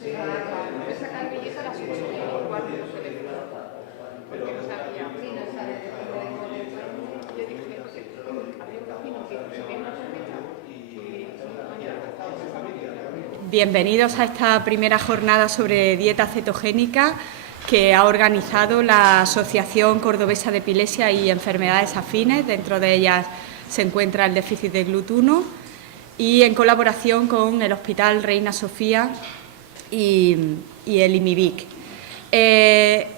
Sí, esa carpillita la subí igual que los teléfonos, porque no sabía. Sí, no sabe de yo dije que había un vecino que se tiene una carpeta y Bienvenidos a esta primera jornada sobre dieta cetogénica que ha organizado la Asociación Cordobesa de Epilepsia y Enfermedades Afines. Dentro de ellas se encuentra el déficit de glutuno y en colaboración con el Hospital Reina Sofía y el IMIBIC.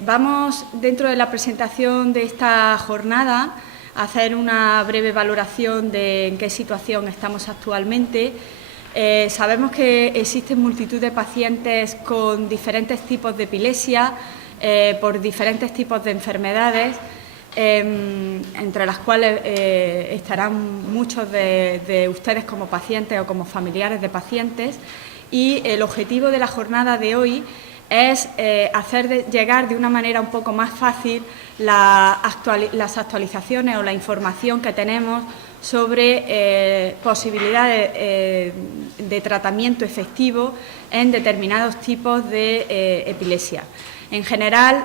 Vamos, dentro de la presentación de esta jornada, a hacer una breve valoración de en qué situación estamos actualmente. Sabemos que existen multitud de pacientes con diferentes tipos de epilepsia, por diferentes tipos de enfermedades, entre las cuales estarán muchos de ustedes como pacientes o como familiares de pacientes, y el objetivo de la jornada de hoy es hacer llegar de una manera un poco más fácil las actualizaciones o la información que tenemos sobre posibilidades de tratamiento efectivo en determinados tipos de epilepsia. En general,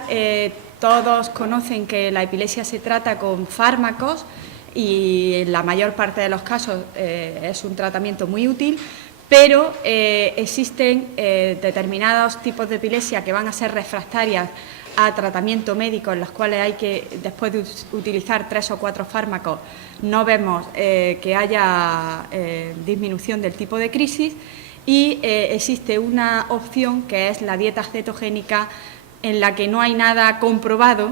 todos conocen que la epilepsia se trata con fármacos y en la mayor parte de los casos es un tratamiento muy útil, pero existen determinados tipos de epilepsia que van a ser refractarias a tratamiento médico, en los cuales hay que, después de utilizar 3 o 4 fármacos, no vemos que haya disminución del tipo de crisis, y existe una opción que es la dieta cetogénica, en la que no hay nada comprobado.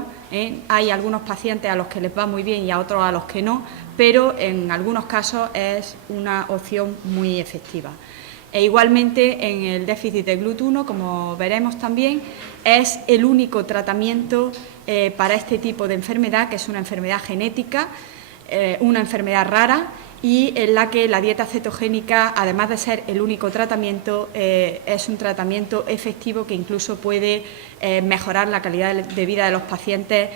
Hay algunos pacientes a los que les va muy bien y a otros a los que no, pero en algunos casos es una opción muy efectiva. E igualmente en el déficit de glutuno, como veremos también, es el único tratamiento para este tipo de enfermedad, que es una enfermedad genética, una enfermedad rara, y en la que la dieta cetogénica, además de ser el único tratamiento, es un tratamiento efectivo que incluso puede mejorar la calidad de vida de los pacientes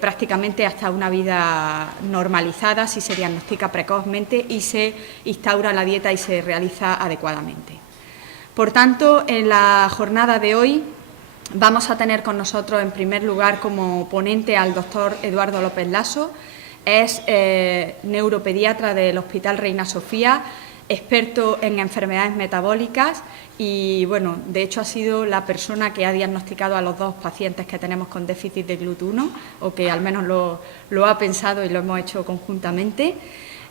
prácticamente hasta una vida normalizada si se diagnostica precozmente y se instaura la dieta y se realiza adecuadamente. Por tanto, en la jornada de hoy vamos a tener con nosotros en primer lugar como ponente al doctor Eduardo López Lasso. Es neuropediatra del Hospital Reina Sofía, experto en enfermedades metabólicas y, bueno, de hecho ha sido la persona que ha diagnosticado a los 2 pacientes que tenemos con déficit de glutuno, o que al menos lo ha pensado y lo hemos hecho conjuntamente,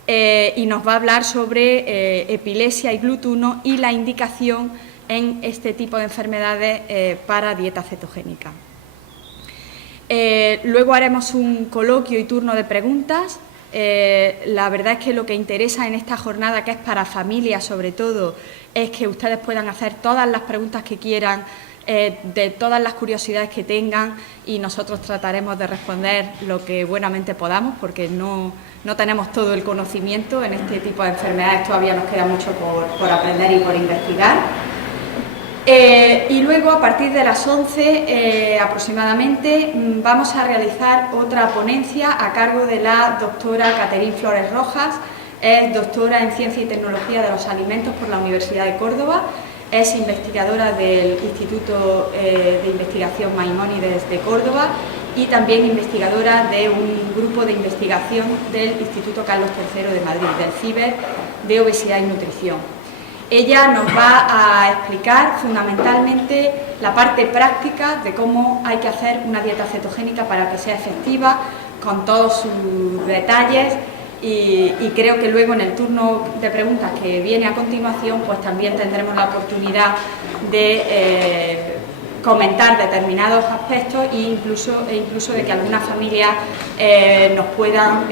y nos va a hablar sobre epilepsia y glutuno y la indicación en este tipo de enfermedades para dieta cetogénica. Luego haremos un coloquio y turno de preguntas. La verdad es que lo que interesa en esta jornada, que es para familias sobre todo, es que ustedes puedan hacer todas las preguntas que quieran, de todas las curiosidades que tengan, y nosotros trataremos de responder lo que buenamente podamos, porque no tenemos todo el conocimiento en este tipo de enfermedades, todavía nos queda mucho por aprender y por investigar. Y luego, a partir de las 11 aproximadamente, vamos a realizar otra ponencia a cargo de la doctora Catherine Flores Rojas. Es doctora en Ciencia y Tecnología de los Alimentos por la Universidad de Córdoba, es investigadora del Instituto de Investigación Maimónides de Córdoba y también investigadora de un grupo de investigación del Instituto Carlos III de Madrid, del CIBER de Obesidad y Nutrición. Ella nos va a explicar fundamentalmente la parte práctica de cómo hay que hacer una dieta cetogénica para que sea efectiva, con todos sus detalles, y creo que luego en el turno de preguntas que viene a continuación pues también tendremos la oportunidad de comentar determinados aspectos e incluso de que algunas familias nos puedan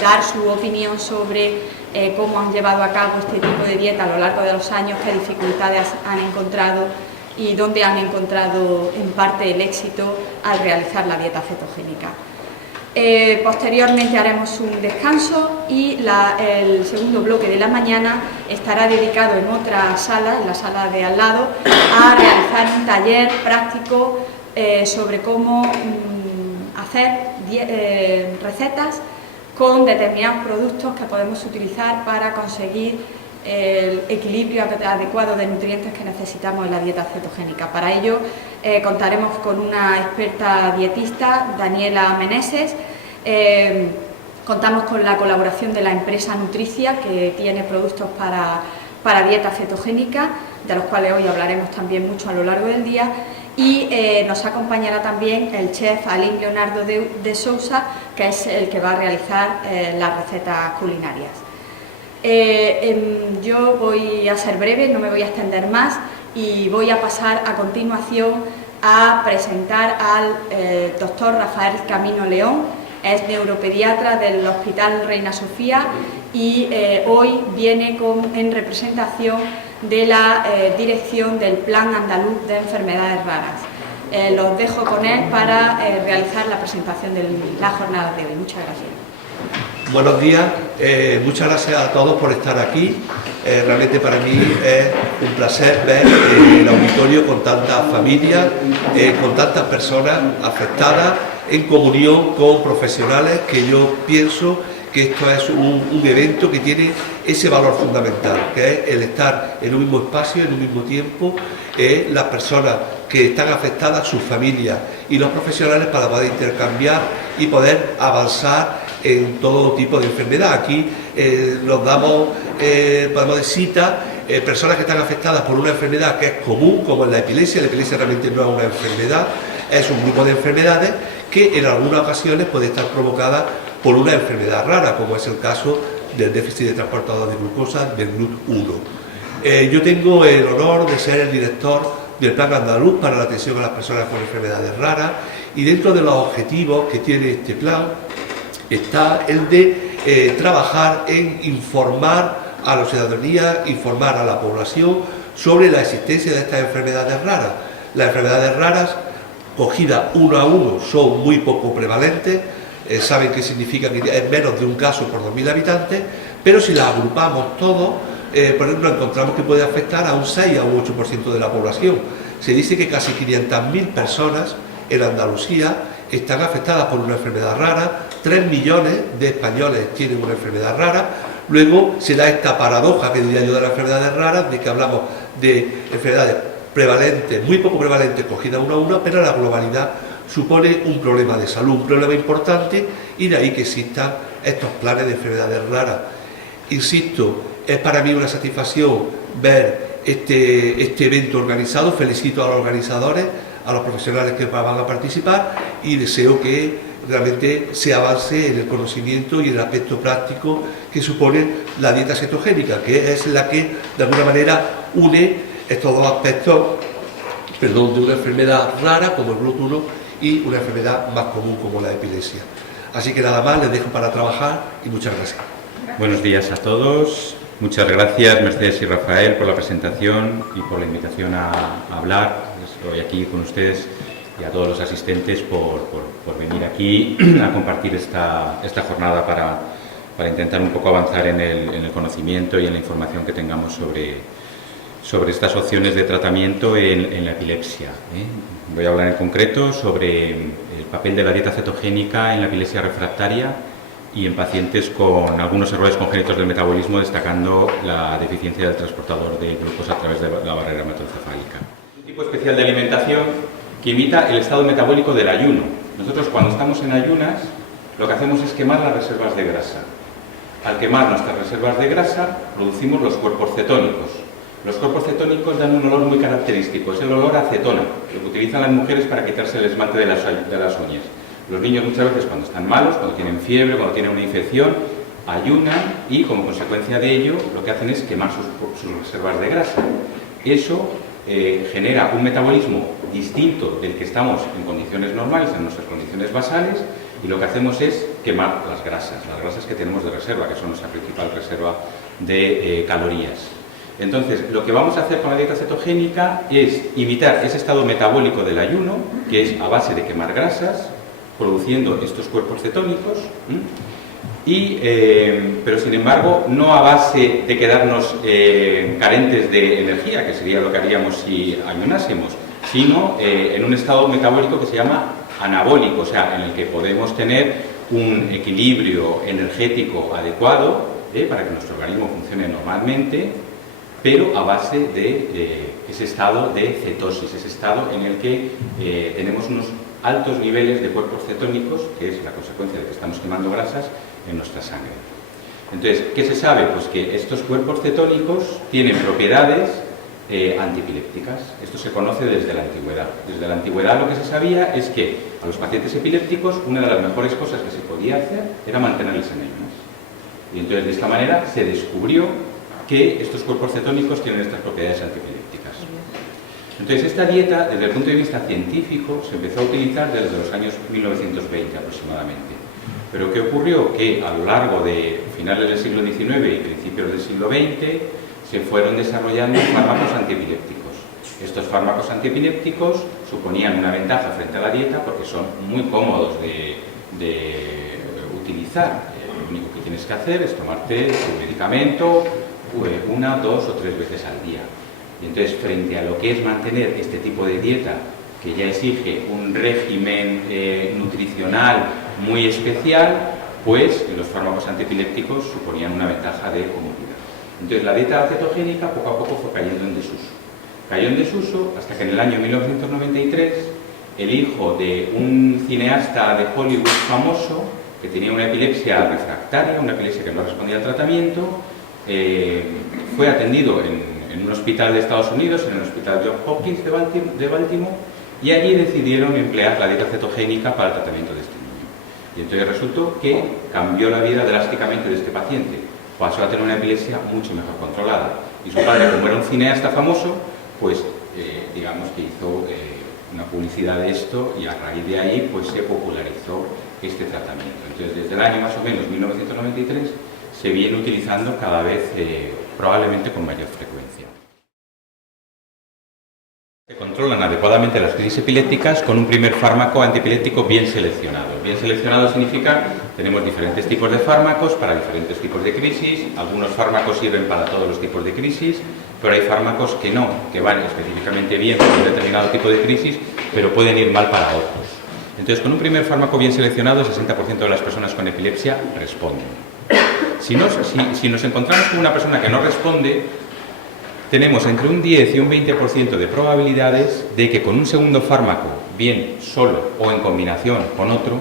dar su opinión sobre cómo han llevado a cabo este tipo de dieta a lo largo de los años, qué dificultades han encontrado y dónde han encontrado en parte el éxito al realizar la dieta cetogénica. Posteriormente haremos un descanso y el segundo bloque de la mañana estará dedicado en otra sala, en la sala de al lado, a realizar un taller práctico sobre cómo hacer recetas con determinados productos que podemos utilizar para conseguir el equilibrio adecuado de nutrientes que necesitamos en la dieta cetogénica. Para ello contaremos con una experta dietista, Daniela Meneses. Contamos con la colaboración de la empresa Nutricia, que tiene productos para dieta cetogénica, de los cuales hoy hablaremos también mucho a lo largo del día, y nos acompañará también el chef Alín Leonardo de Sousa, que es el que va a realizar las recetas culinarias. Yo voy a ser breve, no me voy a extender más, y voy a pasar a continuación a presentar al doctor Rafael Camino León. Es neuropediatra del Hospital Reina Sofía y hoy viene en representación de la dirección del Plan Andaluz de Enfermedades Raras. Los dejo con él para realizar la presentación de la jornada de hoy. Muchas gracias. Buenos días, muchas gracias a todos por estar aquí. Realmente para mí es un placer ver el auditorio con tantas familias, con tantas personas afectadas, en comunión con profesionales, que yo pienso que esto es un evento que tiene ese valor fundamental, que es el estar en un mismo espacio, en un mismo tiempo, las personas que están afectadas, sus familias y los profesionales, para poder intercambiar y poder avanzar en todo tipo de enfermedad. Aquí nos damos, podemos decir, cita, personas que están afectadas por una enfermedad que es común, como es la epilepsia. La epilepsia realmente no es una enfermedad, es un grupo de enfermedades que en algunas ocasiones puede estar provocada por una enfermedad rara, como es el caso del déficit de transportador de glucosa, del GLUT1. Yo tengo el honor de ser el director del Plan Andaluz para la atención a las personas con enfermedades raras, y dentro de los objetivos que tiene este plan está el de trabajar en informar a la ciudadanía, informar a la población sobre la existencia de estas enfermedades raras. Las enfermedades raras, cogidas uno a uno, son muy poco prevalentes. Saben qué significa, que es menos de un caso por 2.000 habitantes, pero si las agrupamos todos, por ejemplo, encontramos que puede afectar a un 6 a un 8% de la población. Se dice que casi 500.000 personas en Andalucía están afectadas por una enfermedad rara, 3 millones de españoles tienen una enfermedad rara. Luego se da esta paradoja, que diría yo, de las enfermedades raras, de que hablamos de enfermedades prevalentes, muy poco prevalentes, cogidas uno a uno, pero la globalidad supone un problema de salud, un problema importante, y de ahí que existan estos planes de enfermedades raras. Insisto, es para mí una satisfacción ver este evento organizado. Felicito a los organizadores, a los profesionales que van a participar, y deseo que realmente se avance en el conocimiento y en el aspecto práctico que supone la dieta cetogénica, que es la que de alguna manera une estos dos aspectos, de una enfermedad rara como el GLUT1 y una enfermedad más común como la epilepsia. Así que nada más, les dejo para trabajar y muchas gracias. Buenos días a todos. Muchas gracias, Mercedes y Rafael, por la presentación y por la invitación a hablar. Estoy aquí con ustedes y a todos los asistentes por venir aquí a compartir esta jornada para intentar un poco avanzar en el conocimiento y en la información que tengamos sobre estas opciones de tratamiento en la epilepsia. Voy a hablar en concreto sobre el papel de la dieta cetogénica en la epilepsia refractaria y en pacientes con algunos errores congénitos del metabolismo, destacando la deficiencia del transportador de glucosa a través de la barrera hematoencefálica. Un tipo especial de alimentación que imita el estado metabólico del ayuno. Nosotros, cuando estamos en ayunas, lo que hacemos es quemar las reservas de grasa. Al quemar nuestras reservas de grasa, producimos los cuerpos cetónicos. Los cuerpos cetónicos dan un olor muy característico, es el olor a acetona, lo que utilizan las mujeres para quitarse el esmalte de las uñas. Los niños muchas veces, cuando están malos, cuando tienen fiebre, cuando tienen una infección, ayunan y, como consecuencia de ello, lo que hacen es quemar sus reservas de grasa. Eso genera un metabolismo distinto del que estamos en condiciones normales, en nuestras condiciones basales, y lo que hacemos es quemar las grasas que tenemos de reserva, que son nuestra principal reserva de calorías. Entonces, lo que vamos a hacer con la dieta cetogénica es imitar ese estado metabólico del ayuno, que es a base de quemar grasas, produciendo estos cuerpos cetónicos, pero sin embargo no a base de quedarnos carentes de energía, que sería lo que haríamos si ayunásemos, sino en un estado metabólico que se llama anabólico, o sea, en el que podemos tener un equilibrio energético adecuado, para que nuestro organismo funcione normalmente, pero a base de ese estado de cetosis, ese estado en el que tenemos unos altos niveles de cuerpos cetónicos, que es la consecuencia de que estamos quemando grasas en nuestra sangre. Entonces, ¿qué se sabe? Pues que estos cuerpos cetónicos tienen propiedades antipilépticas. Esto se conoce desde la antigüedad. Desde la antigüedad lo que se sabía es que a los pacientes epilépticos una de las mejores cosas que se podía hacer era mantenerles en ayunas. Y entonces de esta manera se descubrió que estos cuerpos cetónicos tienen estas propiedades antipilépticas. Entonces esta dieta, desde el punto de vista científico, se empezó a utilizar desde los años 1920 aproximadamente. Pero ¿qué ocurrió? Que a lo largo de finales del siglo XIX y principios del siglo XX se fueron desarrollando fármacos antiepilépticos. Estos fármacos antiepilépticos suponían una ventaja frente a la dieta porque son muy cómodos de utilizar. Lo único que tienes que hacer es tomarte tu medicamento 1, 2 o 3 veces al día. Y entonces, frente a lo que es mantener este tipo de dieta, que ya exige un régimen nutricional muy especial, pues los fármacos antiepilépticos suponían una ventaja de comodidad. Entonces la dieta cetogénica poco a poco fue cayendo en desuso. Cayó en desuso hasta que en el año 1993 el hijo de un cineasta de Hollywood famoso, que tenía una epilepsia refractaria, una epilepsia que no respondía al tratamiento, fue atendido en un hospital de Estados Unidos, en el hospital Johns Hopkins de Baltimore, y allí decidieron emplear la dieta cetogénica para el tratamiento de este niño. Y entonces resultó que cambió la vida drásticamente de este paciente. Pasó a tener una epilepsia mucho mejor controlada. Y su padre, como era un cineasta famoso, pues digamos que hizo una publicidad de esto, y a raíz de ahí pues se popularizó este tratamiento. Entonces desde el año más o menos 1993 se viene utilizando cada vez probablemente con mayor frecuencia. Se controlan adecuadamente las crisis epilépticas con un primer fármaco antiepiléptico bien seleccionado. Bien seleccionado significa que tenemos diferentes tipos de fármacos para diferentes tipos de crisis. Algunos fármacos sirven para todos los tipos de crisis, pero hay fármacos que no, que van específicamente bien para un determinado tipo de crisis, pero pueden ir mal para otros. Entonces, con un primer fármaco bien seleccionado, el 60% de las personas con epilepsia responden. Si nos encontramos con una persona que no responde, tenemos entre un 10 y un 20% de probabilidades de que con un segundo fármaco, bien solo o en combinación con otro,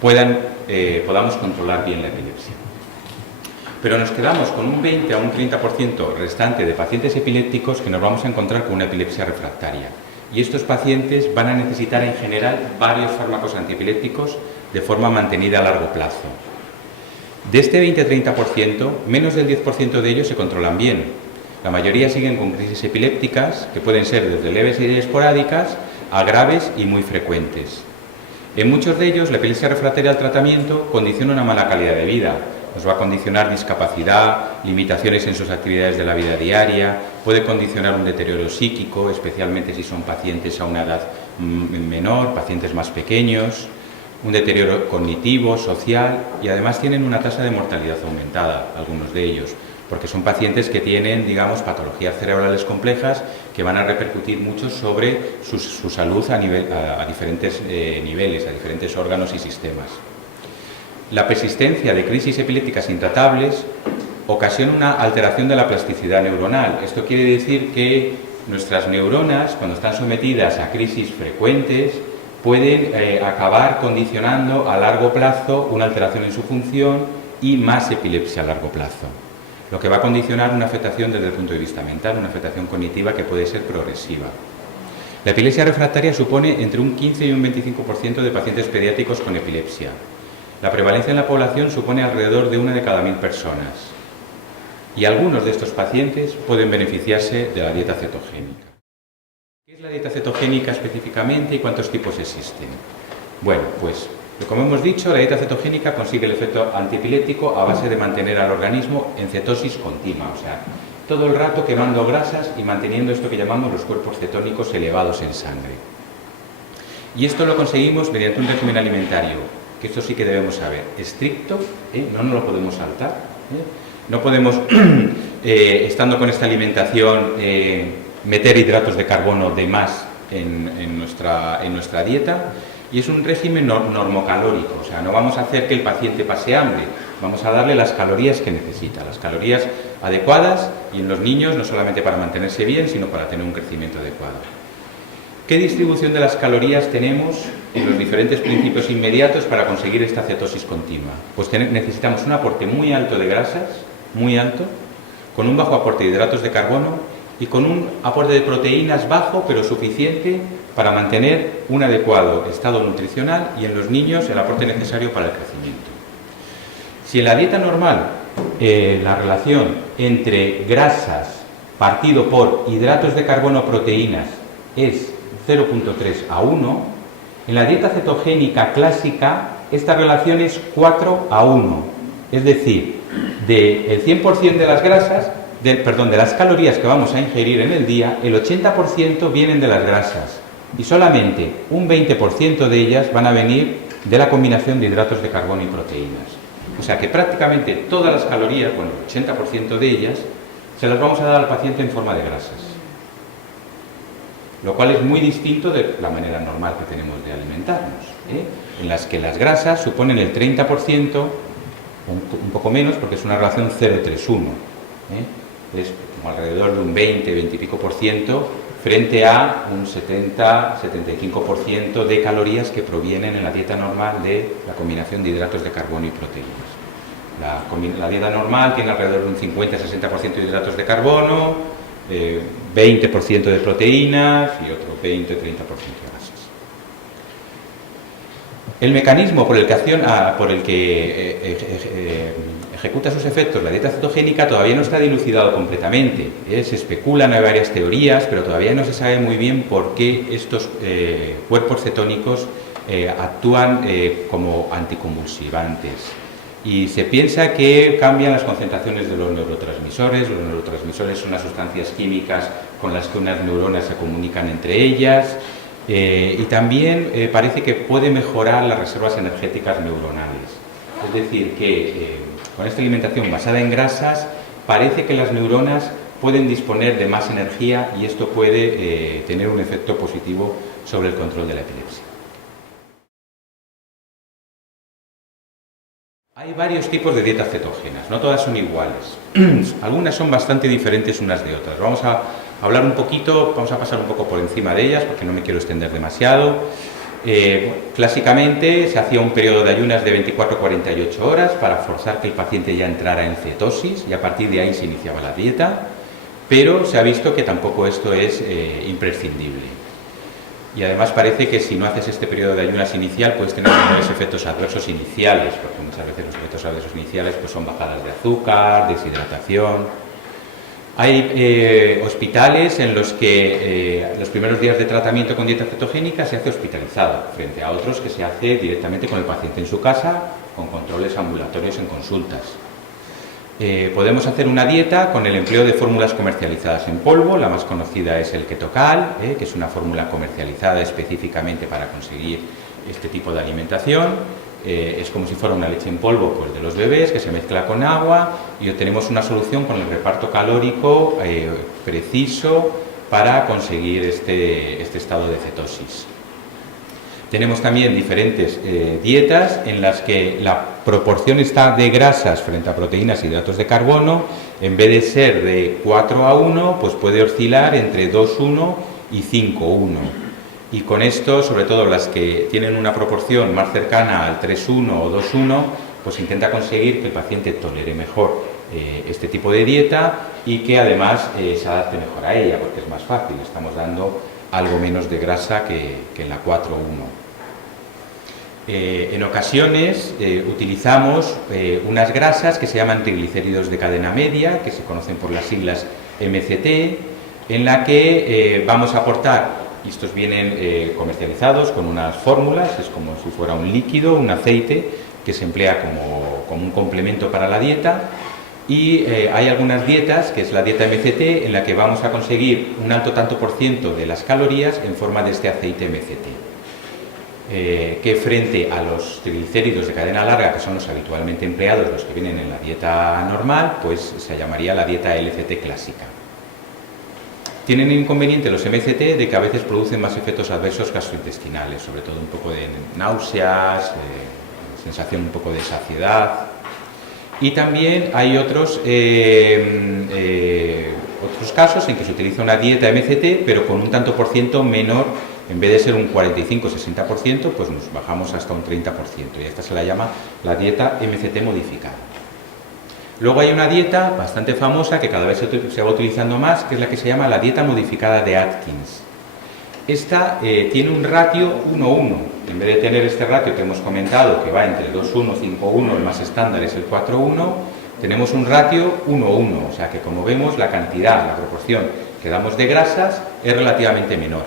podamos controlar bien la epilepsia. Pero nos quedamos con un 20 a un 30% restante de pacientes epilépticos que nos vamos a encontrar con una epilepsia refractaria. Y estos pacientes van a necesitar en general varios fármacos antiepilépticos de forma mantenida a largo plazo. De este 20-30%, menos del 10% de ellos se controlan bien. La mayoría siguen con crisis epilépticas, que pueden ser desde leves y esporádicas a graves y muy frecuentes. En muchos de ellos, la epilepsia refractaria al tratamiento condiciona una mala calidad de vida. Nos va a condicionar discapacidad, limitaciones en sus actividades de la vida diaria, puede condicionar un deterioro psíquico, especialmente si son pacientes a una edad menor, pacientes más pequeños, un deterioro cognitivo, social, y además tienen una tasa de mortalidad aumentada, algunos de ellos, porque son pacientes que tienen, digamos, patologías cerebrales complejas que van a repercutir mucho sobre su salud a diferentes niveles, a diferentes órganos y sistemas. La persistencia de crisis epilépticas intratables ocasiona una alteración de la plasticidad neuronal. Esto quiere decir que nuestras neuronas, cuando están sometidas a crisis frecuentes, pueden acabar condicionando a largo plazo una alteración en su función y más epilepsia a largo plazo, lo que va a condicionar una afectación desde el punto de vista mental, una afectación cognitiva que puede ser progresiva. La epilepsia refractaria supone entre un 15 y un 25% de pacientes pediátricos con epilepsia. La prevalencia en la población supone alrededor de 1 de cada 1000 personas. Y algunos de estos pacientes pueden beneficiarse de la dieta cetogénica. ¿Qué es la dieta cetogénica específicamente y cuántos tipos existen? Bueno, pues como hemos dicho, la dieta cetogénica consigue el efecto antiepiléptico a base de mantener al organismo en cetosis continua, o sea, todo el rato quemando grasas y manteniendo esto que llamamos los cuerpos cetónicos elevados en sangre. Y esto lo conseguimos mediante un régimen alimentario, que esto sí que debemos saber, estricto, no nos lo podemos saltar, no podemos, estando con esta alimentación, meter hidratos de carbono de más en nuestra dieta, y es un régimen normocalórico, o sea, no vamos a hacer que el paciente pase hambre, Vamos a darle las calorías que necesita, las calorías adecuadas, y en los niños no solamente para mantenerse bien, sino para tener un crecimiento adecuado. ¿Qué distribución de las calorías tenemos en los diferentes principios inmediatos para conseguir esta cetosis continua? Pues necesitamos un aporte muy alto de grasas, muy alto, con un bajo aporte de hidratos de carbono y con un aporte de proteínas bajo pero suficiente para mantener un adecuado estado nutricional y en los niños el aporte necesario para el crecimiento. Si en la dieta normal la relación entre grasas partido por hidratos de carbono o proteínas es 0,3 a 1, en la dieta cetogénica clásica esta relación es 4 a 1, es decir, del 100% de las grasas, de las calorías que vamos a ingerir en el día, el 80% vienen de las grasas y solamente un 20% de ellas van a venir de la combinación de hidratos de carbono y proteínas. O sea que prácticamente todas las calorías, bueno, el 80% de ellas, se las vamos a dar al paciente en forma de grasas. Lo cual es muy distinto de la manera normal que tenemos de alimentarnos, en las que las grasas suponen el 30%, un poco menos, porque es una relación 0,3,1. Es como alrededor de un 20 y pico por ciento frente a un 70-75% de calorías que provienen en la dieta normal de la combinación de hidratos de carbono y proteínas. La dieta normal tiene alrededor de un 50-60% de hidratos de carbono, 20% de proteínas y otro 20-30% de grasas. El mecanismo por el que ejecuta sus efectos la dieta cetogénica todavía no está dilucidado completamente. Se especulan, hay varias teorías, pero todavía no se sabe muy bien por qué estos cuerpos cetónicos actúan como anticonvulsivantes. Y se piensa que cambian las concentraciones de los neurotransmisores. Los neurotransmisores son las sustancias químicas con las que unas neuronas se comunican entre ellas. Y también parece que puede mejorar las reservas energéticas neuronales. Es decir, que con esta alimentación basada en grasas parece que las neuronas pueden disponer de más energía y esto puede tener un efecto positivo sobre el control de la epilepsia. Hay varios tipos de dietas cetógenas, no todas son iguales. Algunas son bastante diferentes unas de otras. Vamos a hablar un poquito, vamos a pasar un poco por encima de ellas porque no me quiero extender demasiado. Clásicamente se hacía un periodo de ayunas de 24 a 48 horas para forzar que el paciente ya entrara en cetosis y a partir de ahí se iniciaba la dieta, pero se ha visto que tampoco esto es imprescindible. Y además parece que si no haces este periodo de ayunas inicial puedes tener menores efectos adversos iniciales, porque muchas veces los efectos adversos iniciales pues son bajadas de azúcar, deshidratación. Hay hospitales en los que los primeros días de tratamiento con dieta cetogénica se hace hospitalizado, frente a otros que se hace directamente con el paciente en su casa, con controles ambulatorios en consultas. Podemos hacer una dieta con el empleo de fórmulas comercializadas en polvo. La más conocida es el Ketocal, que es una fórmula comercializada específicamente para conseguir este tipo de alimentación. Es como si fuera una leche en polvo pues, de los bebés que se mezcla con agua y obtenemos una solución con el reparto calórico preciso para conseguir este estado de cetosis. Tenemos también diferentes dietas en las que la proporción está de grasas frente a proteínas y hidratos de carbono, en vez de ser de 4 a 1, pues puede oscilar entre 2,1 y 5,1. Y con esto, sobre todo las que tienen una proporción más cercana al 3,1 o 2,1, pues intenta conseguir que el paciente tolere mejor este tipo de dieta y que además se adapte mejor a ella, porque es más fácil, estamos dando algo menos de grasa que en la 4,1. En ocasiones utilizamos unas grasas que se llaman triglicéridos de cadena media, que se conocen por las siglas MCT, en la que vamos a aportar, y estos vienen comercializados con unas fórmulas, es como si fuera un líquido, un aceite, que se emplea como un complemento para la dieta, y hay algunas dietas, que es la dieta MCT, en la que vamos a conseguir un alto tanto por ciento de las calorías en forma de este aceite MCT. Que frente a los triglicéridos de cadena larga, que son los habitualmente empleados, los que vienen en la dieta normal, pues se llamaría la dieta LCT clásica. Tienen el inconveniente los MCT de que a veces producen más efectos adversos gastrointestinales, sobre todo un poco de náuseas, sensación un poco de saciedad. Y también hay otros casos en que se utiliza una dieta MCT, pero con un tanto por ciento menor. En vez de ser un 45-60%, pues nos bajamos hasta un 30%, y esta se la llama la dieta MCT modificada. Luego hay una dieta bastante famosa que cada vez se va utilizando más, que es la que se llama la dieta modificada de Atkins. Esta tiene un ratio 1:1. En vez de tener este ratio que hemos comentado, que va entre 2:1, 5:1, el más estándar es el 4:1, tenemos un ratio 1:1, o sea que, como vemos, la cantidad, la proporción que damos de grasas es relativamente menor.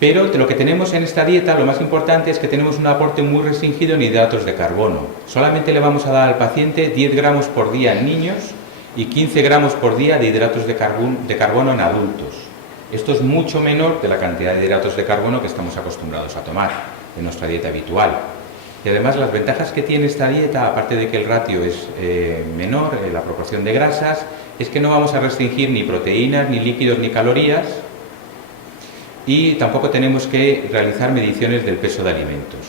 Pero lo que tenemos en esta dieta, lo más importante, es que tenemos un aporte muy restringido en hidratos de carbono. Solamente le vamos a dar al paciente 10 gramos por día en niños y 15 gramos por día de hidratos de carbono en adultos. Esto es mucho menor de la cantidad de hidratos de carbono que estamos acostumbrados a tomar en nuestra dieta habitual. Y además, las ventajas que tiene esta dieta, aparte de que el ratio es menor, la proporción de grasas, es que no vamos a restringir ni proteínas, ni lípidos, ni calorías, y tampoco tenemos que realizar mediciones del peso de alimentos,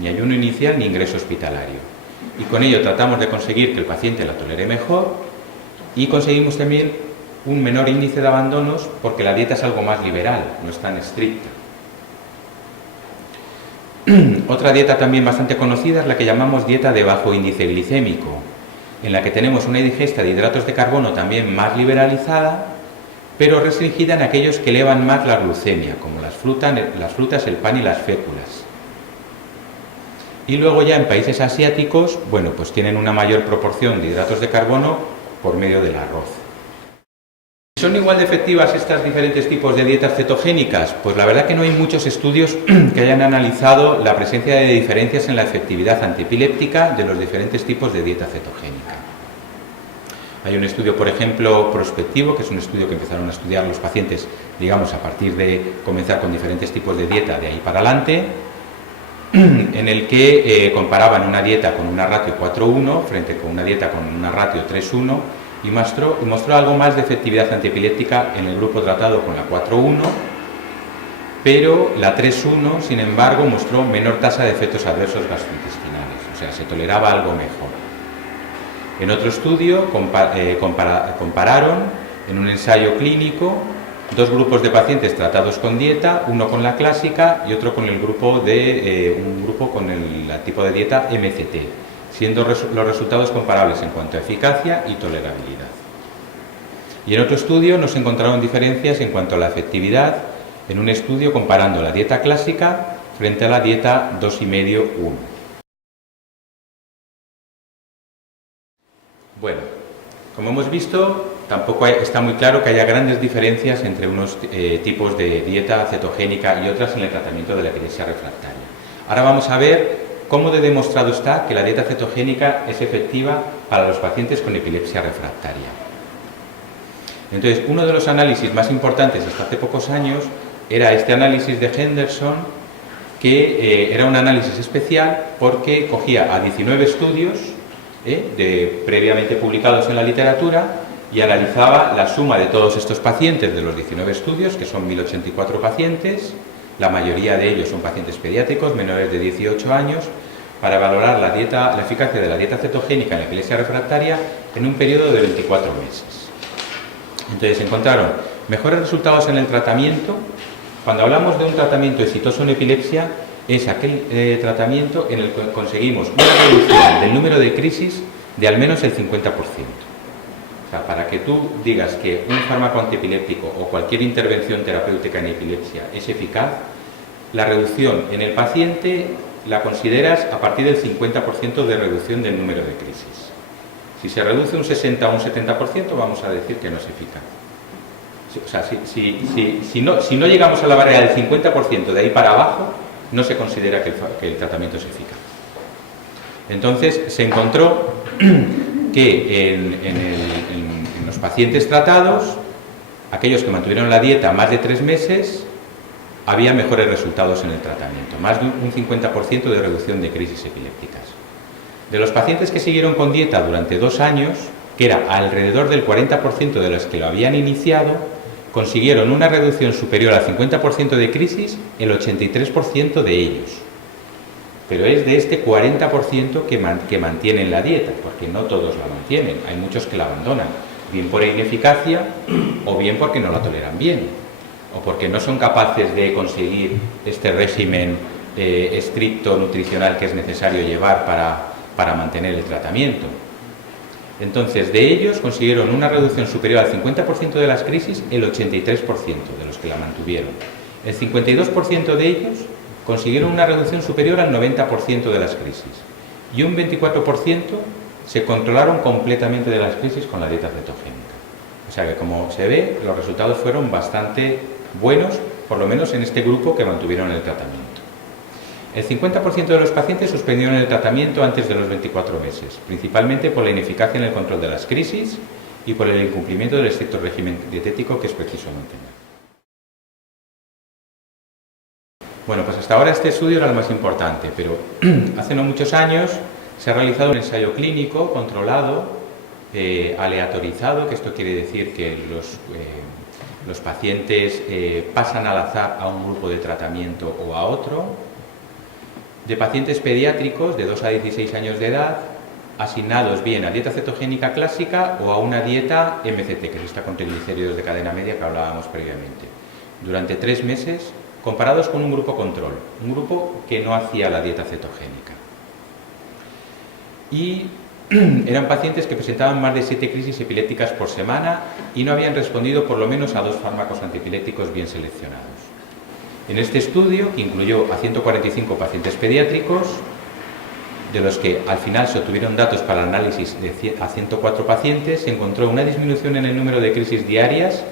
ni ayuno inicial ni ingreso hospitalario. Y con ello tratamos de conseguir que el paciente la tolere mejor, y conseguimos también un menor índice de abandonos, porque la dieta es algo más liberal, no es tan estricta. Otra dieta también bastante conocida es la que llamamos dieta de bajo índice glicémico, en la que tenemos una ingesta de hidratos de carbono también más liberalizada, pero restringida en aquellos que elevan más la glucemia, como las frutas, el pan y las féculas. Y luego ya en países asiáticos, bueno, pues tienen una mayor proporción de hidratos de carbono por medio del arroz. ¿Son igual de efectivas estos diferentes tipos de dietas cetogénicas? Pues la verdad que no hay muchos estudios que hayan analizado la presencia de diferencias en la efectividad antiepiléptica de los diferentes tipos de dieta cetogénica. Hay un estudio, por ejemplo, prospectivo, que es un estudio que empezaron a estudiar los pacientes, digamos, a partir de comenzar con diferentes tipos de dieta de ahí para adelante, en el que comparaban una dieta con una ratio 4:1 frente con una dieta con una ratio 3:1, y mostró algo más de efectividad antiepiléptica en el grupo tratado con la 4:1, pero la 3:1, sin embargo, mostró menor tasa de efectos adversos gastrointestinales, o sea, se toleraba algo mejor. En otro estudio compararon en un ensayo clínico dos grupos de pacientes tratados con dieta, uno con la clásica y otro con el grupo con el tipo de dieta MCT, siendo los resultados comparables en cuanto a eficacia y tolerabilidad. Y en otro estudio no se encontraron diferencias en cuanto a la efectividad, en un estudio comparando la dieta clásica frente a la dieta 2,5:1. Bueno, como hemos visto, tampoco está muy claro que haya grandes diferencias entre unos tipos de dieta cetogénica y otras en el tratamiento de la epilepsia refractaria. Ahora vamos a ver cómo de demostrado está que la dieta cetogénica es efectiva para los pacientes con epilepsia refractaria. Entonces, uno de los análisis más importantes hasta hace pocos años era este análisis de Henderson, que era un análisis especial porque cogía a 19 estudios previamente publicados en la literatura y analizaba la suma de todos estos pacientes de los 19 estudios, que son 1084 pacientes, la mayoría de ellos son pacientes pediátricos menores de 18 años, para valorar la eficacia de la dieta cetogénica en la epilepsia refractaria en un periodo de 24 meses. Entonces encontraron mejores resultados en el tratamiento. Cuando hablamos de un tratamiento exitoso en epilepsia, es aquel tratamiento en el que conseguimos una reducción del número de crisis de al menos el 50%. O sea, para que tú digas que un fármaco antiepiléptico o cualquier intervención terapéutica en epilepsia es eficaz, la reducción en el paciente la consideras a partir del 50% de reducción del número de crisis. Si se reduce un 60 o un 70%, vamos a decir que no es eficaz. O sea, si no llegamos a la barrera del 50% de ahí para abajo, no se considera que el tratamiento es eficaz. Entonces se encontró que en los pacientes tratados, aquellos que mantuvieron la dieta más de 3 meses, había mejores resultados en el tratamiento, más de un 50% de reducción de crisis epilépticas. De los pacientes que siguieron con dieta durante 2 años, que era alrededor del 40% de los que lo habían iniciado, consiguieron una reducción superior al 50% de crisis el 83% de ellos. pero es de este 40% que mantienen la dieta, porque no todos la mantienen, hay muchos que la abandonan, bien por ineficacia o bien porque no la toleran bien, o porque no son capaces de conseguir este régimen estricto nutricional que es necesario llevar para mantener el tratamiento. Entonces, de ellos consiguieron una reducción superior al 50% de las crisis, el 83% de los que la mantuvieron. El 52% de ellos consiguieron una reducción superior al 90% de las crisis. Y un 24% se controlaron completamente de las crisis con la dieta cetogénica. O sea que, como se ve, los resultados fueron bastante buenos, por lo menos en este grupo que mantuvieron el tratamiento. El 50% de los pacientes suspendieron el tratamiento antes de los 24 meses, principalmente por la ineficacia en el control de las crisis y por el incumplimiento del estricto régimen dietético que es preciso mantener. Bueno, pues hasta ahora este estudio era el más importante, pero hace no muchos años se ha realizado un ensayo clínico controlado, aleatorizado, que esto quiere decir que los pacientes pasan al azar a un grupo de tratamiento o a otro, de pacientes pediátricos de 2 a 16 años de edad, asignados bien a dieta cetogénica clásica o a una dieta MCT, que es esta con triglicéridos de cadena media que hablábamos previamente, durante 3 meses, comparados con un grupo control, un grupo que no hacía la dieta cetogénica. Y eran pacientes que presentaban más de 7 crisis epilépticas por semana y no habían respondido por lo menos a 2 fármacos antiepilépticos bien seleccionados. En este estudio, que incluyó a 145 pacientes pediátricos, de los que al final se obtuvieron datos para el análisis a 104 pacientes, se encontró una disminución en el número de crisis diarias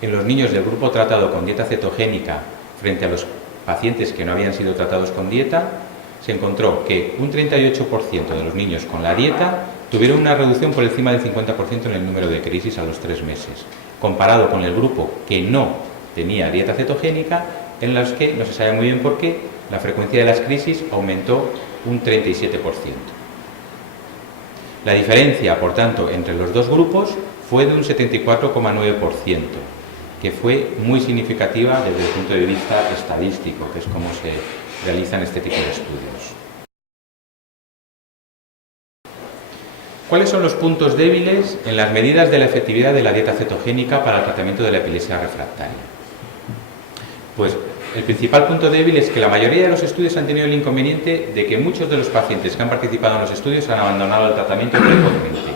en los niños del grupo tratado con dieta cetogénica frente a los pacientes que no habían sido tratados con dieta. Se encontró que un 38% de los niños con la dieta tuvieron una reducción por encima del 50% en el número de crisis a los 3 meses, comparado con el grupo que no tenía dieta cetogénica, en los que, no se sabe muy bien por qué, la frecuencia de las crisis aumentó un 37%. La diferencia, por tanto, entre los dos grupos fue de un 74,9%, que fue muy significativa desde el punto de vista estadístico, que es como se realizan este tipo de estudios. ¿Cuáles son los puntos débiles en las medidas de la efectividad de la dieta cetogénica para el tratamiento de la epilepsia refractaria? Pues el principal punto débil es que la mayoría de los estudios han tenido el inconveniente de que muchos de los pacientes que han participado en los estudios han abandonado el tratamiento precozmente.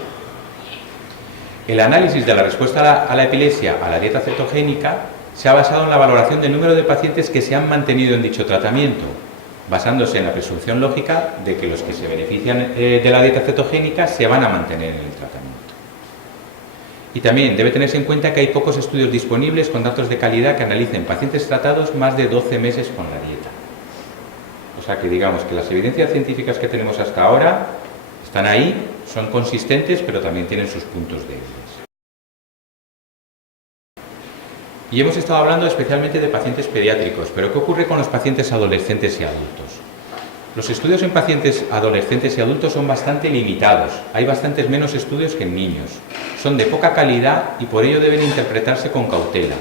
El análisis de la respuesta a la epilepsia a la dieta cetogénica se ha basado en la valoración del número de pacientes que se han mantenido en dicho tratamiento, basándose en la presunción lógica de que los que se benefician de la dieta cetogénica se van a mantener en el tratamiento. Y también debe tenerse en cuenta que hay pocos estudios disponibles con datos de calidad que analicen pacientes tratados más de 12 meses con la dieta. O sea que digamos que las evidencias científicas que tenemos hasta ahora están ahí, son consistentes, pero también tienen sus puntos débiles. Y hemos estado hablando especialmente de pacientes pediátricos, pero ¿qué ocurre con los pacientes adolescentes y adultos? Los estudios en pacientes adolescentes y adultos son bastante limitados, hay bastantes menos estudios que en niños, son de poca calidad y por ello deben interpretarse con cautela.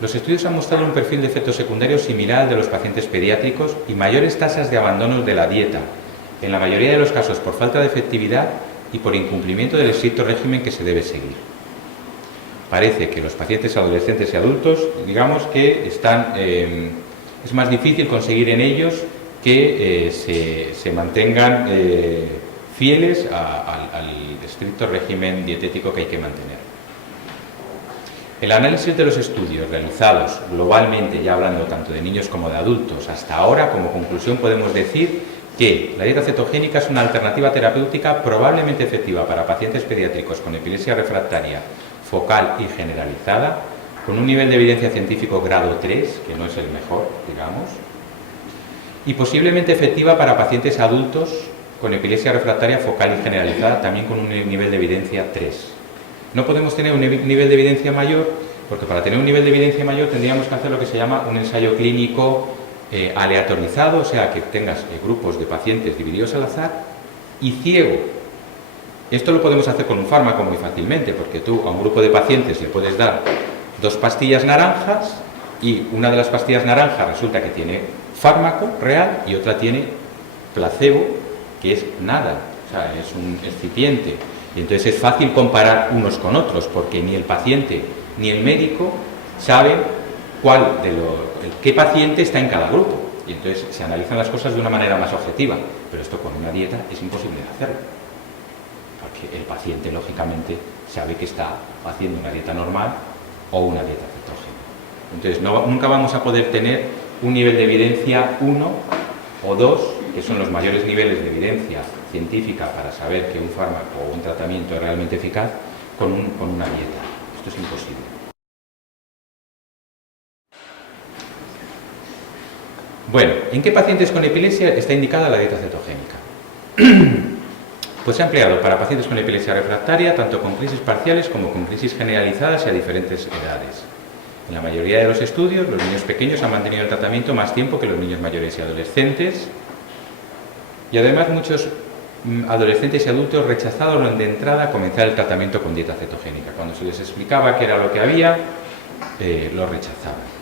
Los estudios han mostrado un perfil de efectos secundarios similar al de los pacientes pediátricos y mayores tasas de abandonos de la dieta, en la mayoría de los casos por falta de efectividad y por incumplimiento del estricto régimen que se debe seguir. Parece que los pacientes adolescentes y adultos, digamos que es más difícil conseguir en ellos que se mantengan fieles al estricto régimen dietético que hay que mantener. El análisis de los estudios realizados globalmente, ya hablando tanto de niños como de adultos, hasta ahora, como conclusión podemos decir que la dieta cetogénica es una alternativa terapéutica probablemente efectiva para pacientes pediátricos con epilepsia refractaria focal y generalizada, con un nivel de evidencia científico grado 3, que no es el mejor, digamos, y posiblemente efectiva para pacientes adultos con epilepsia refractaria focal y generalizada, también con un nivel de evidencia 3. No podemos tener un nivel de evidencia mayor, porque para tener un nivel de evidencia mayor tendríamos que hacer lo que se llama un ensayo clínico aleatorizado, o sea, que tengas grupos de pacientes divididos al azar y ciego. Esto lo podemos hacer con un fármaco muy fácilmente, porque tú a un grupo de pacientes le puedes dar 2 pastillas naranjas y una de las pastillas naranjas resulta que tiene fármaco real y otra tiene placebo, que es nada, o sea, es un excipiente. Y entonces es fácil comparar unos con otros, porque ni el paciente ni el médico saben qué paciente está en cada grupo. Y entonces se analizan las cosas de una manera más objetiva, pero esto con una dieta es imposible de hacerlo, porque el paciente lógicamente sabe que está haciendo una dieta normal o una dieta cetogénica. Entonces nunca vamos a poder tener un nivel de evidencia 1 o 2, que son los mayores niveles de evidencia científica para saber que un fármaco o un tratamiento es realmente eficaz con una dieta. Esto es imposible. Bueno, ¿en qué pacientes con epilepsia está indicada la dieta cetogénica? Pues se ha empleado para pacientes con epilepsia refractaria, tanto con crisis parciales como con crisis generalizadas y a diferentes edades. En la mayoría de los estudios, los niños pequeños han mantenido el tratamiento más tiempo que los niños mayores y adolescentes. Y además muchos adolescentes y adultos rechazaron de entrada comenzar el tratamiento con dieta cetogénica. Cuando se les explicaba qué era lo que había, lo rechazaban.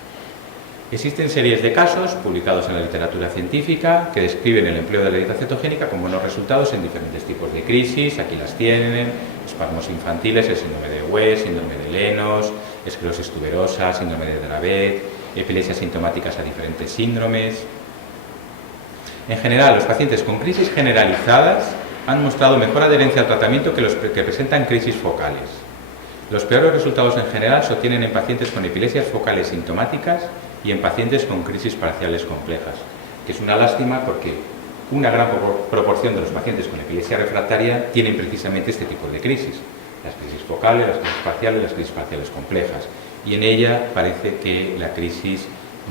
Existen series de casos publicados en la literatura científica que describen el empleo de la dieta cetogénica con buenos resultados en diferentes tipos de crisis. Aquí las tienen: espasmos infantiles, el síndrome de West, síndrome de Lennox, esclerosis tuberosa, síndrome de Dravet, epilepsias sintomáticas a diferentes síndromes. En general, los pacientes con crisis generalizadas han mostrado mejor adherencia al tratamiento que los que presentan crisis focales. Los peores resultados en general se obtienen en pacientes con epilepsias focales sintomáticas y en pacientes con crisis parciales complejas, que es una lástima porque una gran proporción de los pacientes con epilepsia refractaria tienen precisamente este tipo de crisis: las crisis focales, las crisis parciales, las crisis parciales complejas, y en ella parece que la crisis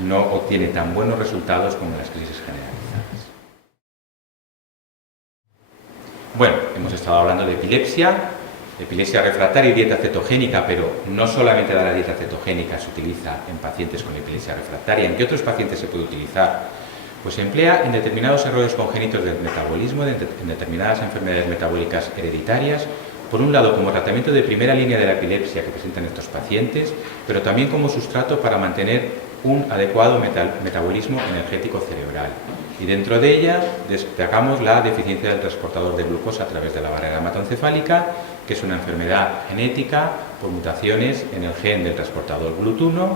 no obtiene tan buenos resultados como en las crisis generalizadas. Bueno, hemos estado hablando de epilepsia refractaria y dieta cetogénica, pero no solamente la dieta cetogénica se utiliza en pacientes con epilepsia refractaria. ¿En qué otros pacientes se puede utilizar? Pues se emplea en determinados errores congénitos del metabolismo, en determinadas enfermedades metabólicas hereditarias, por un lado como tratamiento de primera línea de la epilepsia que presentan estos pacientes, pero también como sustrato para mantener un adecuado metabolismo energético cerebral. Y dentro de ella destacamos la deficiencia del transportador de glucosa a través de la barrera hematoencefálica, que es una enfermedad genética por mutaciones en el gen del transportador GLUT1,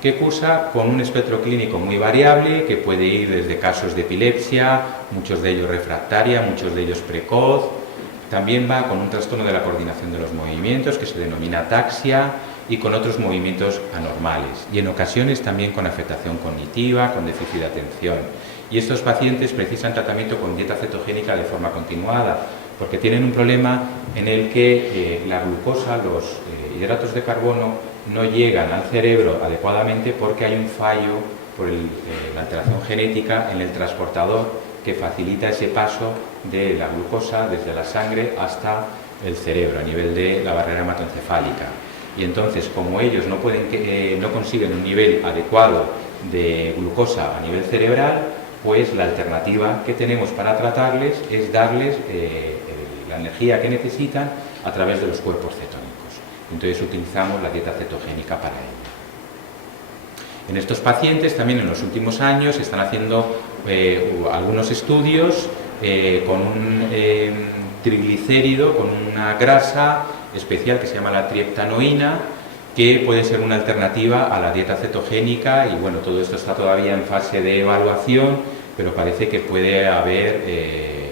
que cursa con un espectro clínico muy variable, que puede ir desde casos de epilepsia, muchos de ellos refractaria, muchos de ellos precoz. También va con un trastorno de la coordinación de los movimientos, que se denomina ataxia, y con otros movimientos anormales, y en ocasiones también con afectación cognitiva, con déficit de atención. Y estos pacientes precisan tratamiento con dieta cetogénica de forma continuada, porque tienen un problema en el que la glucosa, los hidratos de carbono, no llegan al cerebro adecuadamente porque hay un fallo por la alteración genética en el transportador que facilita ese paso de la glucosa desde la sangre hasta el cerebro a nivel de la barrera hematoencefálica. Y entonces, como ellos no consiguen un nivel adecuado de glucosa a nivel cerebral, pues la alternativa que tenemos para tratarles es darles la energía que necesitan a través de los cuerpos cetónicos. Entonces utilizamos la dieta cetogénica para ello. En estos pacientes también en los últimos años se están haciendo algunos estudios con un triglicérido, con una grasa especial que se llama la triptanoína, que puede ser una alternativa a la dieta cetogénica, y bueno, todo esto está todavía en fase de evaluación, pero parece que puede haber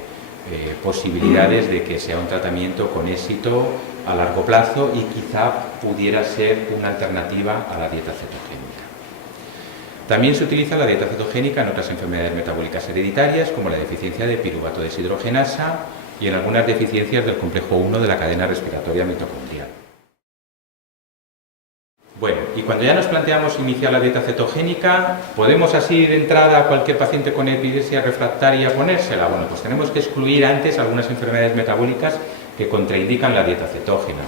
posibilidades de que sea un tratamiento con éxito a largo plazo y quizá pudiera ser una alternativa a la dieta cetogénica. También se utiliza la dieta cetogénica en otras enfermedades metabólicas hereditarias, como la deficiencia de piruvato deshidrogenasa y en algunas deficiencias del complejo 1 de la cadena respiratoria mitocondrial. Bueno, y cuando ya nos planteamos iniciar la dieta cetogénica, ¿podemos así de entrada a cualquier paciente con epilepsia refractaria ponérsela? Bueno, pues tenemos que excluir antes algunas enfermedades metabólicas que contraindican la dieta cetógena,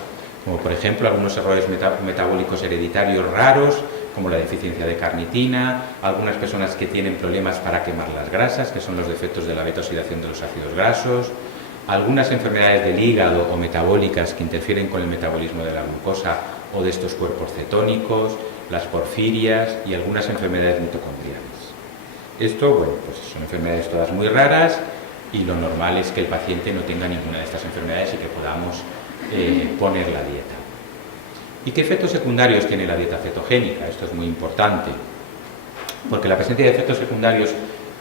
como por ejemplo algunos errores metabólicos hereditarios raros, como la deficiencia de carnitina, algunas personas que tienen problemas para quemar las grasas, que son los defectos de la beta-oxidación de los ácidos grasos, algunas enfermedades del hígado o metabólicas que interfieren con el metabolismo de la glucosa o de estos cuerpos cetónicos, las porfirias y algunas enfermedades mitocondriales. Esto, bueno, pues son enfermedades todas muy raras y lo normal es que el paciente no tenga ninguna de estas enfermedades y que podamos poner la dieta. ¿Y qué efectos secundarios tiene la dieta cetogénica? Esto es muy importante, porque la presencia de efectos secundarios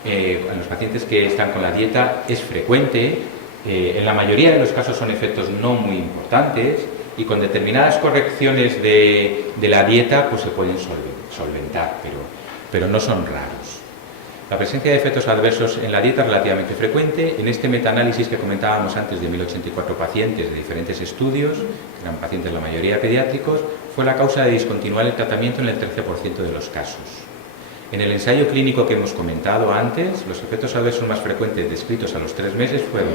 en los pacientes que están con la dieta es frecuente. En la mayoría de los casos son efectos no muy importantes y con determinadas correcciones de la dieta pues se pueden solventar, pero no son raros. La presencia de efectos adversos en la dieta es relativamente frecuente. En este metaanálisis que comentábamos antes de 1084 pacientes de diferentes estudios, que eran pacientes la mayoría pediátricos, fue la causa de discontinuar el tratamiento en el 13% de los casos. En el ensayo clínico que hemos comentado antes, los efectos adversos más frecuentes descritos a los 3 meses fueron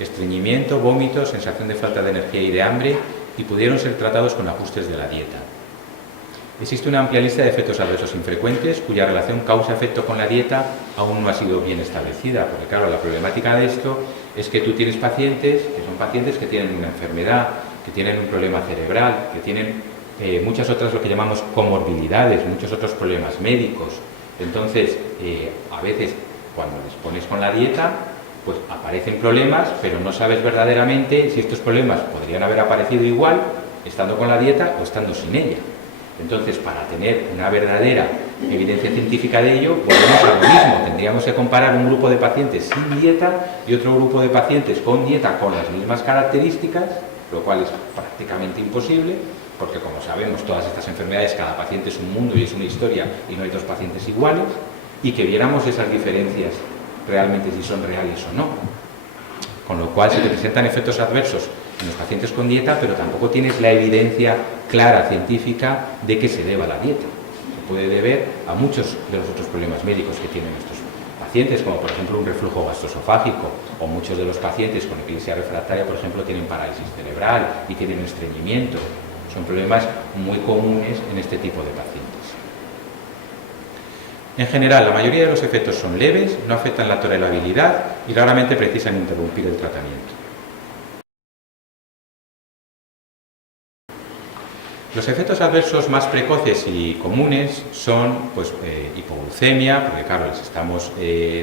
estreñimiento, vómitos, sensación de falta de energía y de hambre, y pudieron ser tratados con ajustes de la dieta. Existe una amplia lista de efectos adversos infrecuentes cuya relación causa-efecto con la dieta aún no ha sido bien establecida, porque claro, la problemática de esto es que tú tienes pacientes que son pacientes que tienen una enfermedad, que tienen un problema cerebral, que tienen muchas otras lo que llamamos comorbilidades, muchos otros problemas médicos. Entonces, a veces cuando les pones con la dieta, pues aparecen problemas, pero no sabes verdaderamente si estos problemas podrían haber aparecido igual estando con la dieta o estando sin ella. Entonces, para tener una verdadera evidencia científica de ello, volvemos a lo mismo. Tendríamos que comparar un grupo de pacientes sin dieta y otro grupo de pacientes con dieta con las mismas características, lo cual es prácticamente imposible, porque como sabemos, todas estas enfermedades, cada paciente es un mundo y es una historia y no hay 2 pacientes iguales, y que viéramos esas diferencias realmente si son reales o no. Con lo cual se te presentan efectos adversos en los pacientes con dieta, pero tampoco tienes la evidencia clara, científica, de que se deba a la dieta. Se puede deber a muchos de los otros problemas médicos que tienen estos pacientes, como por ejemplo un reflujo gastroesofágico, o muchos de los pacientes con epilepsia refractaria, por ejemplo, tienen parálisis cerebral y tienen estreñimiento. Son problemas muy comunes en este tipo de pacientes. En general, la mayoría de los efectos son leves, no afectan la tolerabilidad y raramente precisan interrumpir el tratamiento. Los efectos adversos más precoces y comunes son pues, hipoglucemia, porque claro, les estamos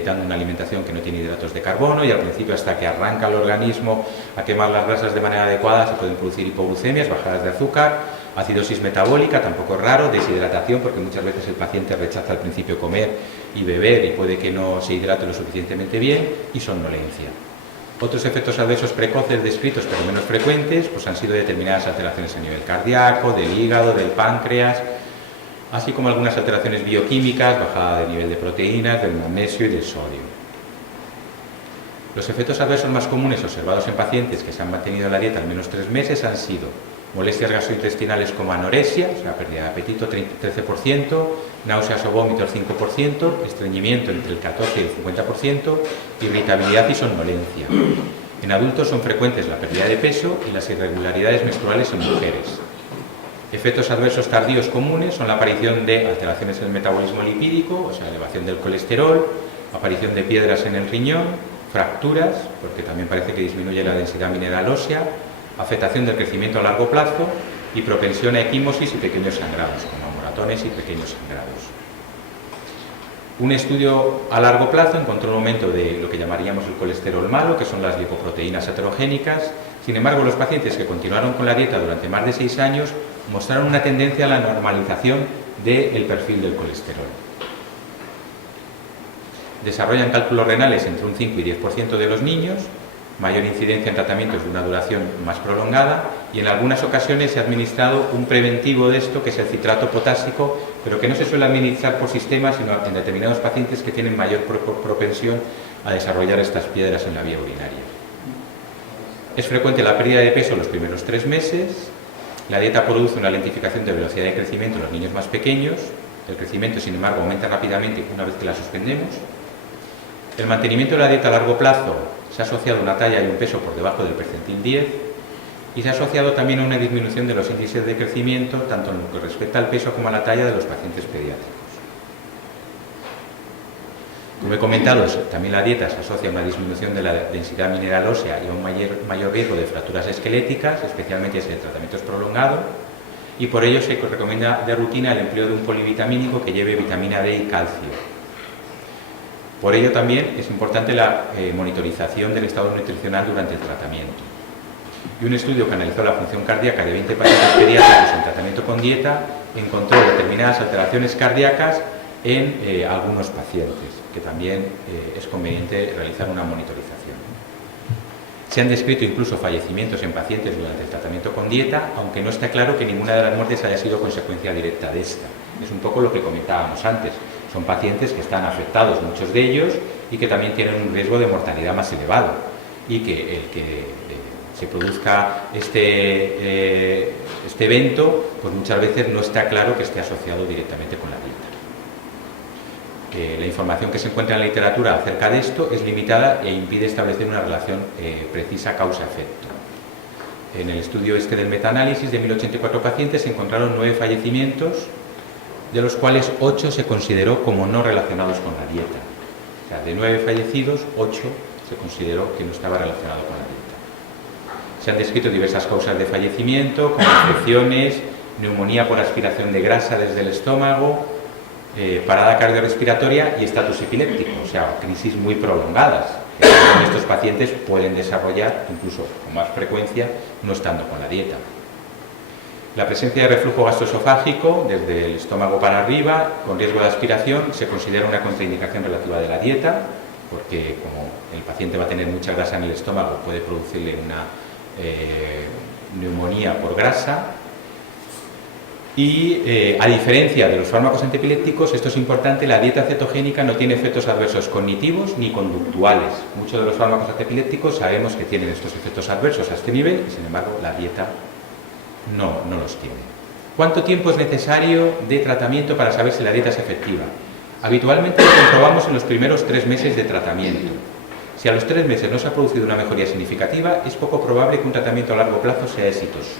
dando una alimentación que no tiene hidratos de carbono y al principio, hasta que arranca el organismo a quemar las grasas de manera adecuada, se pueden producir hipoglucemias, bajadas de azúcar, acidosis metabólica, tampoco es raro, deshidratación, porque muchas veces el paciente rechaza al principio comer y beber y puede que no se hidrate lo suficientemente bien, y somnolencia. Otros efectos adversos precoces descritos, pero menos frecuentes, pues han sido determinadas alteraciones a nivel cardíaco, del hígado, del páncreas, así como algunas alteraciones bioquímicas, bajada de nivel de proteínas, del magnesio y del sodio. Los efectos adversos más comunes observados en pacientes que se han mantenido en la dieta al menos 3 meses han sido molestias gastrointestinales como anorexia, o sea, pérdida de apetito 13%, náuseas o vómitos 5%, estreñimiento entre el 14 y el 50%, irritabilidad y somnolencia. En adultos son frecuentes la pérdida de peso y las irregularidades menstruales en mujeres. Efectos adversos tardíos comunes son la aparición de alteraciones en el metabolismo lipídico, o sea, elevación del colesterol, aparición de piedras en el riñón, fracturas, porque también parece que disminuye la densidad mineral ósea, afectación del crecimiento a largo plazo y propensión a equimosis y pequeños sangrados, como moratones y pequeños sangrados. Un estudio a largo plazo encontró un aumento de lo que llamaríamos el colesterol malo, que son las lipoproteínas heterogénicas. Sin embargo, los pacientes que continuaron con la dieta durante más de 6 años mostraron una tendencia a la normalización del perfil del colesterol. Desarrollan cálculos renales entre un 5 y 10% de los niños, mayor incidencia en tratamientos de una duración más prolongada, y en algunas ocasiones se ha administrado un preventivo de esto, que es el citrato potásico, pero que no se suele administrar por sistema, sino en determinados pacientes que tienen mayor propensión a desarrollar estas piedras en la vía urinaria. Es frecuente la pérdida de peso en los primeros 3 meses. La dieta produce una lentificación de velocidad de crecimiento en los niños más pequeños. El crecimiento, sin embargo, aumenta rápidamente una vez que la suspendemos. El mantenimiento de la dieta a largo plazo se ha asociado a una talla y un peso por debajo del percentil 10, y se ha asociado también a una disminución de los índices de crecimiento, tanto en lo que respecta al peso como a la talla de los pacientes pediátricos. Como he comentado, también la dieta se asocia a una disminución de la densidad mineral ósea y a un mayor riesgo de fracturas esqueléticas, especialmente si el tratamiento es prolongado, y por ello se recomienda de rutina el empleo de un polivitamínico que lleve vitamina D y calcio. Por ello también es importante la monitorización del estado nutricional durante el tratamiento. Y un estudio que analizó la función cardíaca de 20 pacientes pediátricos en tratamiento con dieta encontró determinadas alteraciones cardíacas en algunos pacientes, que también es conveniente realizar una monitorización. Se han descrito incluso fallecimientos en pacientes durante el tratamiento con dieta, aunque no está claro que ninguna de las muertes haya sido consecuencia directa de esta. Es un poco lo que comentábamos antes. Son pacientes que están afectados, muchos de ellos, y que también tienen un riesgo de mortalidad más elevado. Y que el que se produzca este evento, pues muchas veces no está claro que esté asociado directamente con la dieta. La información que se encuentra en la literatura acerca de esto es limitada e impide establecer una relación precisa causa-efecto. En el estudio del metaanálisis de 1084 pacientes se encontraron 9 fallecimientos, de los cuales 8 se consideró como no relacionados con la dieta. O sea, de 9 fallecidos, 8 se consideró que no estaba relacionado con la dieta. Se han descrito diversas causas de fallecimiento, como infecciones, neumonía por aspiración de grasa desde el estómago, parada cardiorrespiratoria y estatus epiléptico, o sea, crisis muy prolongadas, que estos pacientes pueden desarrollar incluso con más frecuencia no estando con la dieta. La presencia de reflujo gastroesofágico desde el estómago para arriba, con riesgo de aspiración, se considera una contraindicación relativa de la dieta, porque como el paciente va a tener mucha grasa en el estómago, puede producirle una neumonía por grasa. Y a diferencia de los fármacos antiepilépticos, esto es importante, la dieta cetogénica no tiene efectos adversos cognitivos ni conductuales. Muchos de los fármacos antiepilépticos sabemos que tienen estos efectos adversos a este nivel y sin embargo la dieta no los tiene. ¿Cuánto tiempo es necesario de tratamiento para saber si la dieta es efectiva? Habitualmente lo comprobamos en los primeros 3 meses de tratamiento. Si a los 3 meses no se ha producido una mejoría significativa, es poco probable que un tratamiento a largo plazo sea exitoso.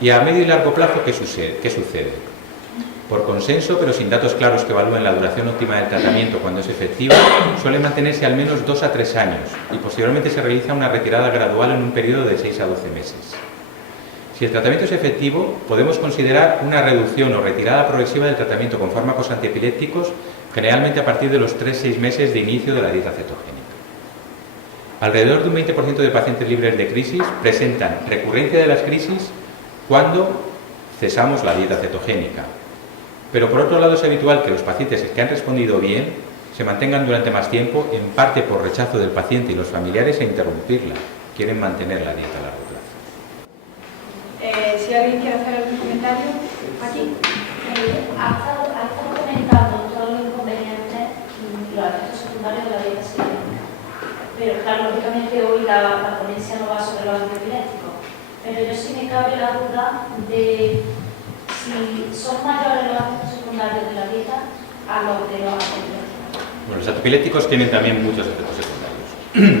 Y a medio y largo plazo, ¿qué sucede? Por consenso, pero sin datos claros que evalúen la duración óptima del tratamiento cuando es efectiva, suele mantenerse al menos 2 a 3 años y posteriormente se realiza una retirada gradual en un periodo de 6 a 12 meses. Si el tratamiento es efectivo, podemos considerar una reducción o retirada progresiva del tratamiento con fármacos antiepilépticos, generalmente a partir de los 3-6 meses de inicio de la dieta cetogénica. Alrededor de un 20% de pacientes libres de crisis presentan recurrencia de las crisis cuando cesamos la dieta cetogénica. Pero por otro lado es habitual que los pacientes que han respondido bien se mantengan durante más tiempo, en parte por rechazo del paciente y los familiares a interrumpirla. Quieren mantener la dieta a largo plazo. Si alguien quiere hacer algún comentario, aquí. Ha estado comentando todos los inconvenientes y los efectos secundarios de la dieta cetogénica. Pero claro, lógicamente hoy la ponencia no va sobre los antiepilépticos. Pero yo sí me cabe la duda de si son mayores los efectos secundarios de la dieta a los de los antiepilépticos. Bueno, los antiepilépticos tienen también muchos efectos secundarios.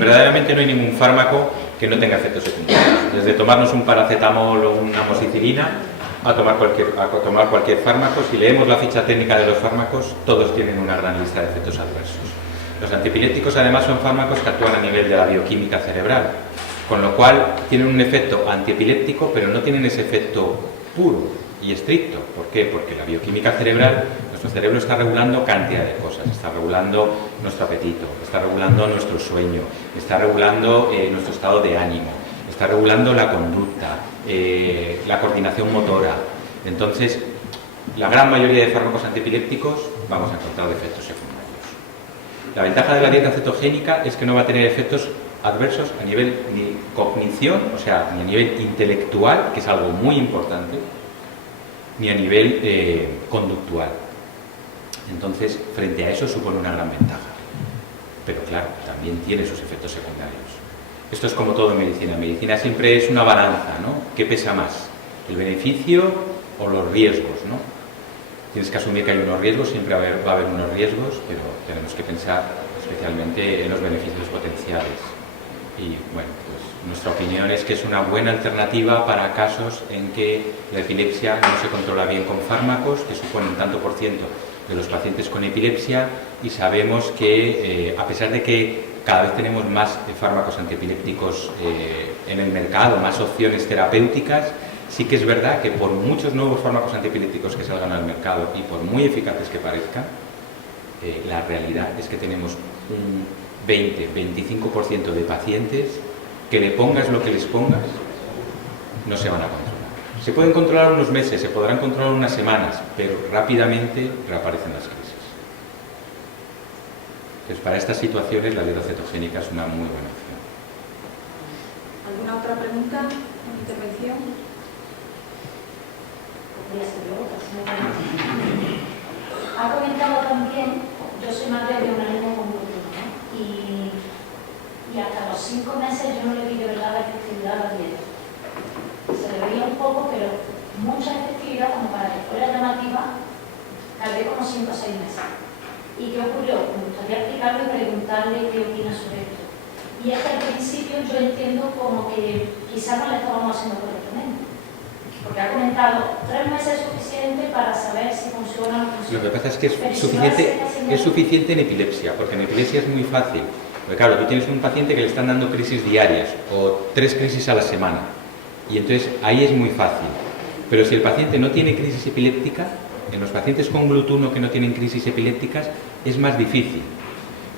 Verdaderamente no hay ningún fármaco que no tenga efectos secundarios. Desde tomarnos un paracetamol o una amoxicilina a tomar cualquier fármaco, si leemos la ficha técnica de los fármacos, todos tienen una gran lista de efectos adversos. Los antiepilépticos además son fármacos que actúan a nivel de la bioquímica cerebral, con lo cual tienen un efecto antiepiléptico, pero no tienen ese efecto puro y estricto. ¿Por qué? Porque la bioquímica cerebral, nuestro cerebro está regulando cantidad de cosas, está regulando nuestro apetito, está regulando nuestro sueño, está regulando nuestro estado de ánimo, está regulando la conducta, la coordinación motora. Entonces, la gran mayoría de fármacos antiepilépticos vamos a encontrar efectos secundarios. La ventaja de la dieta cetogénica es que no va a tener efectos adversos a nivel ni cognición, o sea, ni a nivel intelectual, que es algo muy importante, ni a nivel conductual. Entonces, frente a eso supone una gran ventaja. Pero claro, también tiene sus efectos secundarios. Esto es como todo en medicina. En medicina siempre es una balanza, ¿no? ¿Qué pesa más? ¿El beneficio o los riesgos, ¿no? Tienes que asumir que hay unos riesgos, siempre va a haber unos riesgos, pero tenemos que pensar especialmente en los beneficios potenciales. Y bueno, pues nuestra opinión es que es una buena alternativa para casos en que la epilepsia no se controla bien con fármacos, que suponen tanto por ciento de los pacientes con epilepsia, y sabemos que a pesar de que cada vez tenemos más fármacos antiepilépticos en el mercado, más opciones terapéuticas, sí que es verdad que por muchos nuevos fármacos antiepilépticos que salgan al mercado y por muy eficaces que parezcan, La realidad es que tenemos un 20-25% de pacientes que le pongas lo que les pongas, no se van a controlar. Se pueden controlar unos meses, se podrán controlar unas semanas, pero rápidamente reaparecen las crisis. Entonces, para estas situaciones la dieta cetogénica es una muy buena opción. ¿Alguna otra pregunta o intervención? Ha comentado también, yo soy madre de un niño con gluten, ¿no? Y hasta los 5 meses yo no le vi de verdad la efectividad a la dieta. Se le veía un poco, pero mucha efectividad como para que fuera llamativa, tardé como 5 o 6 meses. ¿Y qué ocurrió? Me gustaría explicarlo y preguntarle qué opina sobre esto. Y es que al principio yo entiendo como que quizás no le estábamos haciendo correctamente. Porque ha comentado 3 meses es suficiente para saber si funciona o no funciona. Lo que pasa es que es Si suficiente en epilepsia, porque en epilepsia es muy fácil. Porque claro, tú tienes un paciente que le están dando crisis diarias o 3 crisis a la semana. Y entonces ahí es muy fácil. Pero si el paciente no tiene crisis epiléptica, en los pacientes con GLUT1 que no tienen crisis epilépticas es más difícil.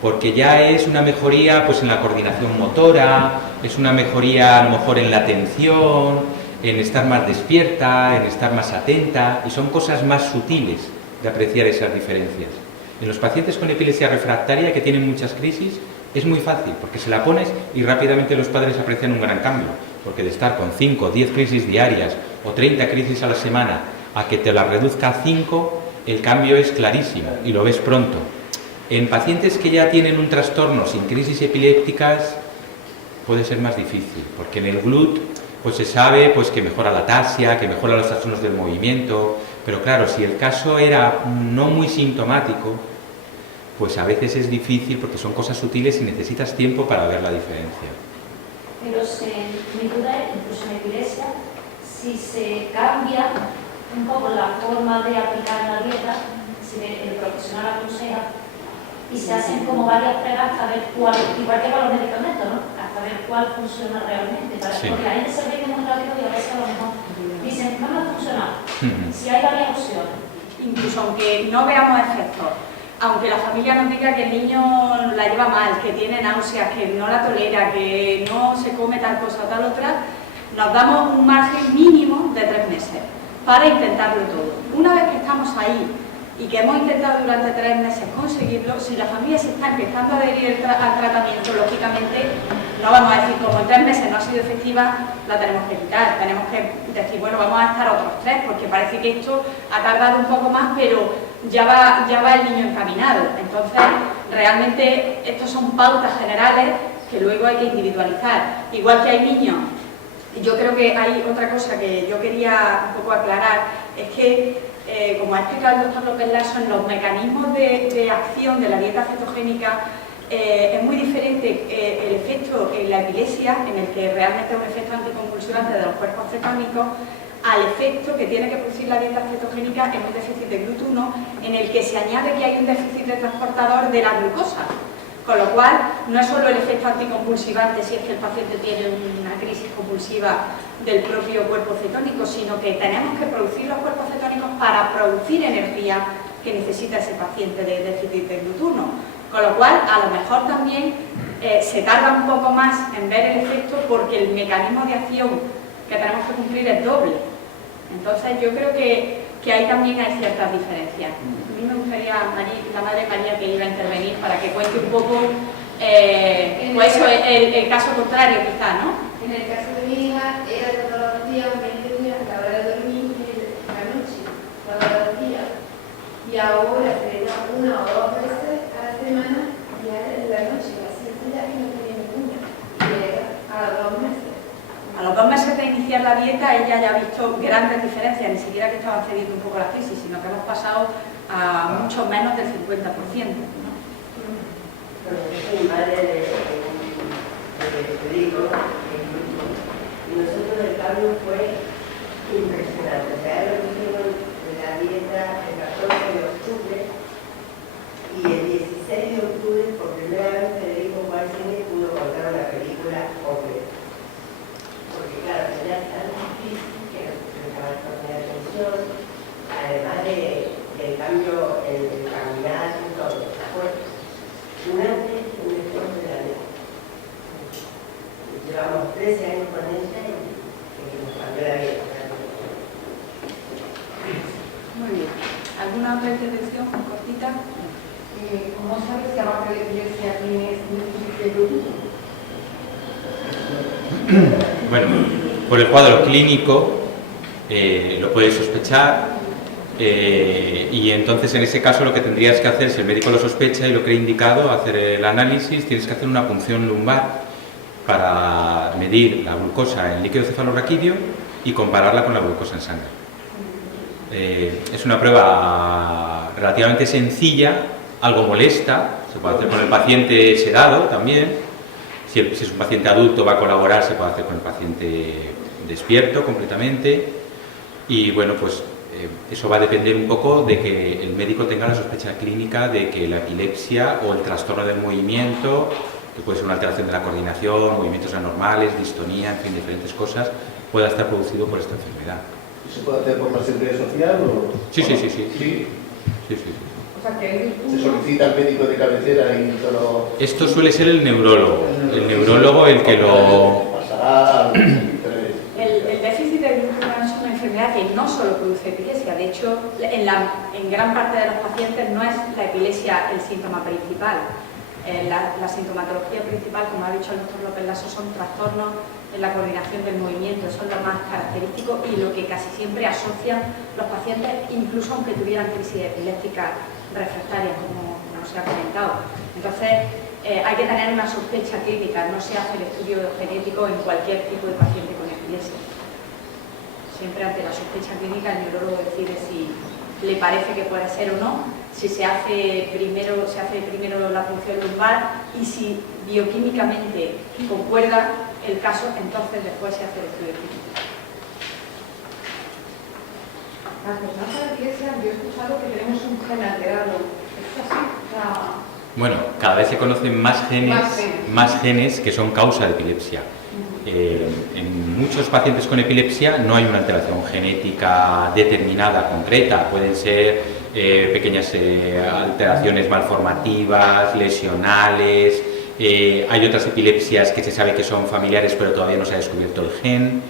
Porque ya es una mejoría pues, en la coordinación motora, es una mejoría a lo mejor en la atención, en estar más despierta, en estar más atenta, y son cosas más sutiles de apreciar esas diferencias. En los pacientes con epilepsia refractaria que tienen muchas crisis es muy fácil, porque se la pones y rápidamente los padres aprecian un gran cambio, porque de estar con 5 o 10 crisis diarias o 30 crisis a la semana a que te la reduzca a 5, el cambio es clarísimo y lo ves pronto. En pacientes que ya tienen un trastorno sin crisis epilépticas puede ser más difícil, porque en el GLUT pues se sabe pues, que mejora la ataxia, que mejora los trastornos del movimiento, pero claro, si el caso era no muy sintomático, pues a veces es difícil porque son cosas sutiles y necesitas tiempo para ver la diferencia. Pero mi duda es, incluso en epilepsia, si se cambia un poco la forma de aplicar la dieta, si el profesional aconseja, y se hacen como varias pruebas hasta ver cuál, igual que con los medicamentos, ¿no? Hasta ver cuál funciona realmente. Sí. Porque la gente se rinde muy rápido y a veces a lo mejor dicen, no me ha funcionado. Si hay varias opciones. Incluso aunque no veamos efectos, aunque la familia nos diga que el niño la lleva mal, que tiene náuseas, que no la tolera, que no se come tal cosa o tal otra, nos damos un margen mínimo de 3 meses para intentarlo todo. Una vez que estamos ahí y que hemos intentado durante 3 meses conseguirlo, si la familia se está empezando a adherir al tratamiento, lógicamente no vamos a decir, como en 3 meses no ha sido efectiva, la tenemos que quitar. Tenemos que decir, bueno, vamos a estar otros 3, porque parece que esto ha tardado un poco más, pero ya va el niño encaminado. Entonces, realmente, estos son pautas generales que luego hay que individualizar. Igual que hay niños, yo creo que hay otra cosa que yo quería un poco aclarar, es que como ha explicado el doctor López Lasso, en los mecanismos de acción de la dieta cetogénica es muy diferente el efecto en la epilepsia, en el que realmente es un efecto anticonvulsivante de los cuerpos cetónicos, al efecto que tiene que producir la dieta cetogénica en un déficit de GLUT1, en el que se añade que hay un déficit de transportador de la glucosa. Con lo cual, no es solo el efecto anticonvulsivante si es que el paciente tiene una crisis convulsiva del propio cuerpo cetónico, sino que tenemos que producir los cuerpos cetónicos para producir energía que necesita ese paciente de déficit de GLUT1. Con lo cual, a lo mejor también se tarda un poco más en ver el efecto porque el mecanismo de acción que tenemos que cumplir es doble. Entonces, yo creo que ahí también hay ciertas diferencias. A mí me gustaría, la madre María, que iba a intervenir para que cuente un poco pues eso, el caso contrario quizá, ¿no? En el caso de mi hija era todos los días, 20 días, a la hora de dormir y la noche, todos los días. Y ahora se le da 1 o 2 veces a la semana y en la noche, así ya que no tenía ninguna. Y era a los 2 meses. A los 2 meses de iniciar la dieta ella ya ha visto grandes diferencias, ni siquiera que estaban cediendo un poco la crisis, sino que hemos pasado a mucho menos del 50%. ¿no? Bueno, yo soy madre de Federico, y nosotros el cambio fue impresionante. O sea, lo hicimos en la dieta el 14 de octubre y el 16 de octubre por primera vez Federico fue al cine y pudo contar una película completa. Porque claro, era tan difícil que nos prestaba poner atención, además del cambio en caminadas y todo. ¿cómo sabes si aparte de epilepsia tienes déficit de Bueno, por el cuadro clínico lo puedes sospechar y entonces en ese caso lo que tendrías que hacer, si el médico lo sospecha y lo cree indicado, hacer el análisis, tienes que hacer una punción lumbar para medir la glucosa en líquido cefalorraquídeo y compararla con la glucosa en sangre. Es una prueba relativamente sencilla, algo molesta, se puede hacer con el paciente sedado también. Si es un paciente adulto va a colaborar, se puede hacer con el paciente despierto completamente. Y bueno, pues eso va a depender un poco de que el médico tenga la sospecha clínica de que la epilepsia o el trastorno del movimiento, que puede ser una alteración de la coordinación, movimientos anormales, distonía, en fin, diferentes cosas, pueda estar producido por esta enfermedad. ¿Se puede hacer por la seguridad social o...? Sí. Sí. O sea, que Se solicita al médico de cabecera y todo... Esto suele ser el neurólogo el que lo... Pasará al... El déficit de glucosa es una enfermedad que no solo produce epilepsia, de hecho, en gran parte de los pacientes no es la epilepsia el síntoma principal. La sintomatología principal, como ha dicho el doctor López Lasso, son trastornos en la coordinación del movimiento, eso es lo más característico y lo que casi siempre asocian los pacientes, incluso aunque tuvieran crisis epiléptica refractaria, como se ha comentado. Entonces, hay que tener una sospecha clínica, no se hace el estudio genético en cualquier tipo de paciente con epilepsia. Siempre ante la sospecha clínica el neurólogo decide si le parece que puede ser o no, si se hace primero la punción lumbar y si bioquímicamente concuerda el caso, entonces después se hace el estudio clínico. las personas con epilepsia, yo he escuchado que tenemos un gen alterado. ¿Es así? O sea, bueno, cada vez se conocen más genes que son causa de epilepsia. En muchos pacientes con epilepsia no hay una alteración genética determinada, concreta. Pueden ser pequeñas alteraciones malformativas, lesionales. Hay otras epilepsias que se sabe que son familiares, pero todavía no se ha descubierto el gen.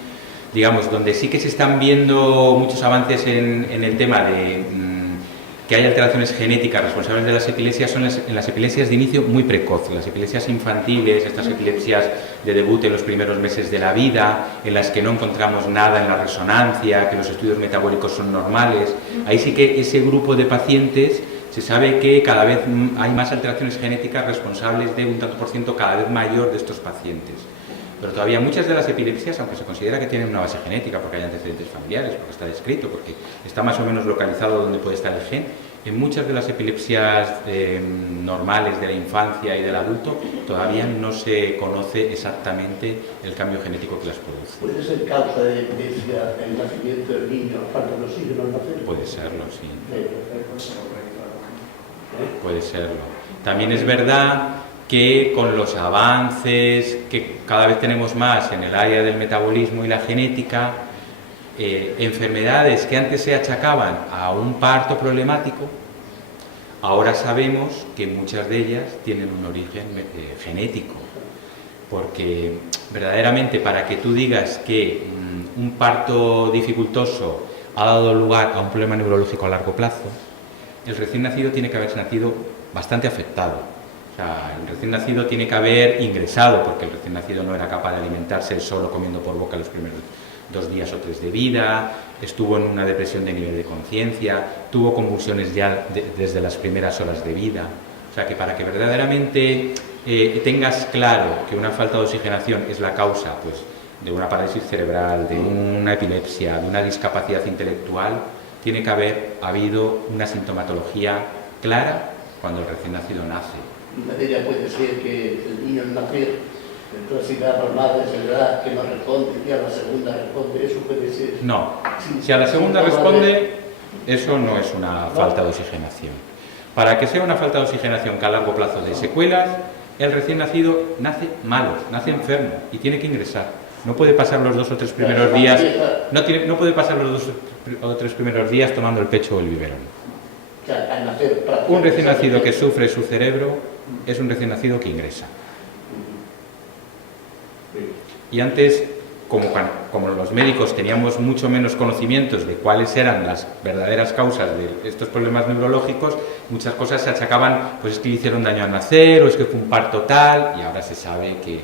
Digamos, donde sí que se están viendo muchos avances en el tema de que hay alteraciones genéticas responsables de las epilepsias son en las epilepsias de inicio muy precoz, las epilepsias infantiles, estas epilepsias de debut en los primeros meses de la vida, en las que no encontramos nada en la resonancia, que los estudios metabólicos son normales. Ahí sí que ese grupo de pacientes se sabe que cada vez hay más alteraciones genéticas responsables de un tanto por ciento cada vez mayor de estos pacientes. Pero todavía muchas de las epilepsias, aunque se considera que tienen una base genética, porque hay antecedentes familiares, porque está descrito, porque está más o menos localizado donde puede estar el gen, en muchas de las epilepsias normales de la infancia y del adulto todavía no se conoce exactamente el cambio genético que las produce. ¿Puede ser causa de epilepsia el nacimiento del niño, falta de oxígeno al nacer? Puede serlo, sí. Puede serlo. También es verdad que con los avances que cada vez tenemos más en el área del metabolismo y la genética, enfermedades que antes se achacaban a un parto problemático, ahora sabemos que muchas de ellas tienen un origen genético, porque verdaderamente para que tú digas que un parto dificultoso ha dado lugar a un problema neurológico a largo plazo, el recién nacido tiene que haber nacido bastante afectado. O sea, el recién nacido tiene que haber ingresado, porque el recién nacido no era capaz de alimentarse solo comiendo por boca los primeros 2 días o 3 de vida, estuvo en una depresión de nivel de conciencia, tuvo convulsiones ya desde las primeras horas de vida. O sea, que para que verdaderamente tengas claro que una falta de oxigenación es la causa pues, de una parálisis cerebral, de una epilepsia, de una discapacidad intelectual, tiene que haber habido una sintomatología clara cuando el recién nacido nace. Una de ellas puede ser que el niño al nacer, entonces da normal de cerebral que no responde y a la segunda responde, eso puede ser... No, si a la segunda responde, eso no es una falta de oxigenación. Para que sea una falta de oxigenación que a largo plazo de secuelas, el recién nacido nace malo, nace enfermo y tiene que ingresar. No puede pasar los 2 o 3 primeros días, no puede pasar los 2 o 3 primeros días tomando el pecho o el biberón. Un recién nacido que sufre su cerebro es un recién nacido que ingresa. Y antes como los médicos teníamos mucho menos conocimientos de cuáles eran las verdaderas causas de estos problemas neurológicos, muchas cosas se achacaban, pues es que le hicieron daño al nacer, o es que fue un parto tal, y ahora se sabe que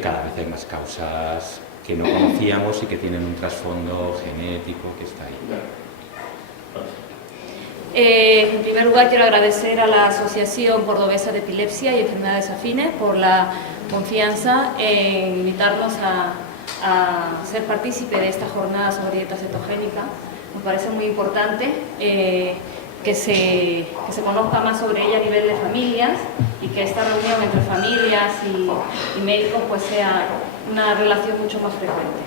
cada vez hay más causas que no conocíamos y que tienen un trasfondo genético que está ahí. En primer lugar, quiero agradecer a la Asociación Cordobesa de Epilepsia y Enfermedades Afines por la confianza en invitarnos a ser partícipe de esta jornada sobre dieta cetogénica. Me parece muy importante que se conozca más sobre ella a nivel de familias y que esta reunión entre familias y médicos pues sea una relación mucho más frecuente.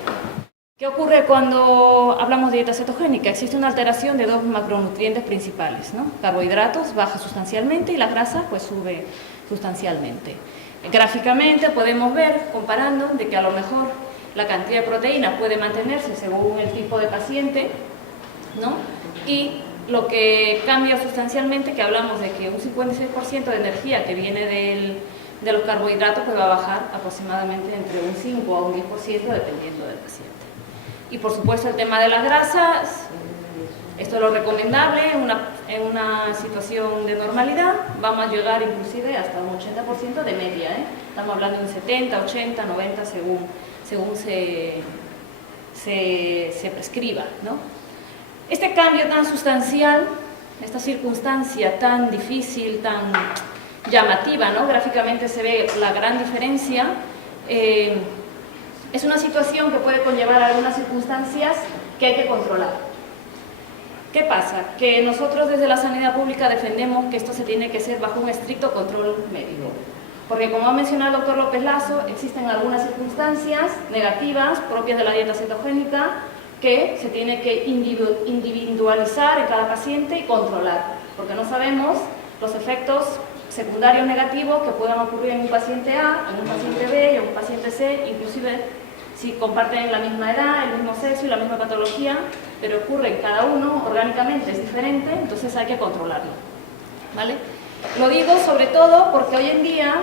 ¿Qué ocurre cuando hablamos de dieta cetogénica? Existe una alteración de dos macronutrientes principales, ¿no? Carbohidratos baja sustancialmente y la grasa pues sube sustancialmente. Gráficamente podemos ver, comparando, de que a lo mejor la cantidad de proteína puede mantenerse según el tipo de paciente, ¿no? Y lo que cambia sustancialmente, que hablamos de que un 56% de energía que viene de los carbohidratos pues va a bajar aproximadamente entre un 5 a un 10% dependiendo del paciente. Y por supuesto el tema de las grasas, esto es lo recomendable en una situación de normalidad, vamos a llegar inclusive hasta un 80% de media, ¿eh? Estamos hablando de un 70, 80, 90 según se prescriba, ¿no? Este cambio tan sustancial, esta circunstancia tan difícil, tan llamativa, ¿no? Gráficamente se ve la gran diferencia. Es una situación que puede conllevar algunas circunstancias que hay que controlar. ¿Qué pasa? Que nosotros desde la sanidad pública defendemos que esto se tiene que hacer bajo un estricto control médico. Porque como ha mencionado el doctor López Lazo, existen algunas circunstancias negativas propias de la dieta cetogénica que se tiene que individualizar en cada paciente y controlar. Porque no sabemos los efectos secundarios negativos que puedan ocurrir en un paciente A, en un paciente B y en un paciente C, inclusive si comparten la misma edad, el mismo sexo y la misma patología, pero ocurre en cada uno orgánicamente, es diferente, entonces hay que controlarlo, ¿vale? Lo digo sobre todo porque hoy en día,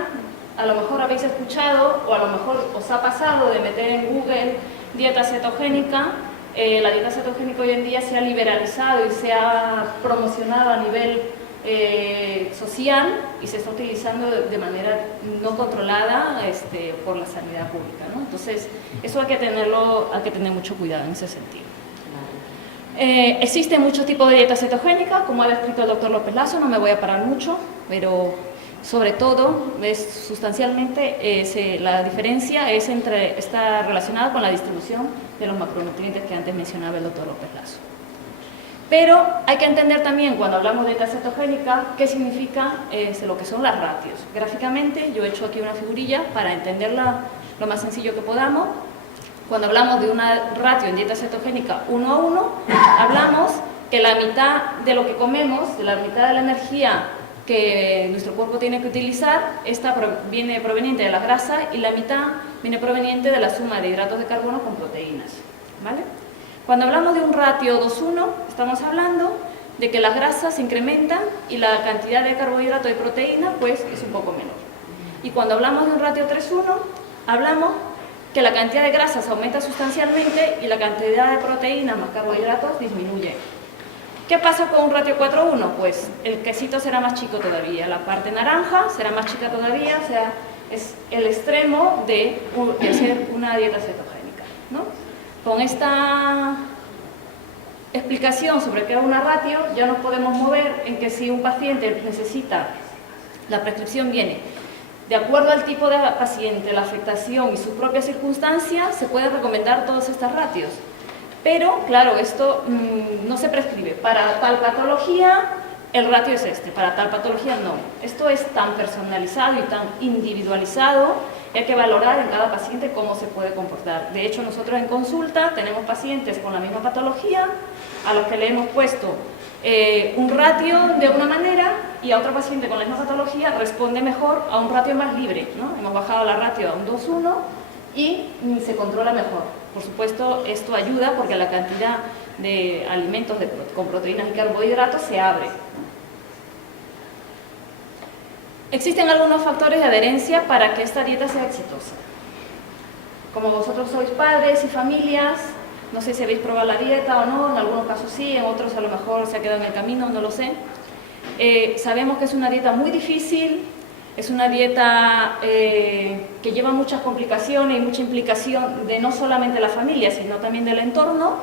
a lo mejor habéis escuchado o a lo mejor os ha pasado de meter en Google dieta cetogénica. La dieta cetogénica hoy en día se ha liberalizado y se ha promocionado a nivel social y se está utilizando de manera no controlada por la sanidad pública, ¿no? Entonces, eso hay que tener mucho cuidado en ese sentido. Existen muchos tipos de dieta cetogénica, como ha descrito el doctor López Lazo, no me voy a parar mucho, pero sobre todo, sustancialmente, la diferencia está relacionada con la distribución de los macronutrientes que antes mencionaba el doctor López Lazo. Pero hay que entender también, cuando hablamos de dieta cetogénica, qué significa lo que son las ratios. Gráficamente, yo he hecho aquí una figurilla para entenderla lo más sencillo que podamos. Cuando hablamos de una ratio en dieta cetogénica 1:1, hablamos que la mitad de lo que comemos, de la mitad de la energía que nuestro cuerpo tiene que utilizar, esta viene proveniente de la grasa y la mitad viene proveniente de la suma de hidratos de carbono con proteínas, ¿vale? Cuando hablamos de un ratio 2:1, estamos hablando de que las grasas se incrementan y la cantidad de carbohidrato y proteína pues es un poco menor. Y cuando hablamos de un ratio 3:1, hablamos que la cantidad de grasas aumenta sustancialmente y la cantidad de proteínas más carbohidratos disminuye. ¿Qué pasa con un ratio 4:1? Pues el quesito será más chico todavía, la parte naranja será más chica todavía, o sea, es el extremo de hacer una dieta cetogénica, ¿no? Con esta explicación sobre qué es una ratio, ya nos podemos mover en que si un paciente necesita, la prescripción viene de acuerdo al tipo de paciente, la afectación y sus propias circunstancias, se puede recomendar todas estas ratios. Pero, claro, esto no se prescribe. Para tal patología, el ratio es para tal patología no. Esto es tan personalizado y tan individualizado, y hay que valorar en cada paciente cómo se puede comportar. De hecho, nosotros en consulta tenemos pacientes con la misma patología, a los que le hemos puesto un ratio de una manera, y a otro paciente con la misma patología responde mejor a un ratio más libre, ¿no? Hemos bajado la ratio a un 2:1 y se controla mejor. Por supuesto, esto ayuda porque la cantidad de alimentos con proteínas y carbohidratos se abre. Existen algunos factores de adherencia para que esta dieta sea exitosa. como vosotros sois padres y familias, no sé si habéis probado la dieta o no, en algunos casos sí, en otros a lo mejor se ha quedado en el camino, no lo sé. Sabemos que es una dieta muy difícil, es una dieta que lleva muchas complicaciones y mucha implicación de no solamente la familia, sino también del entorno.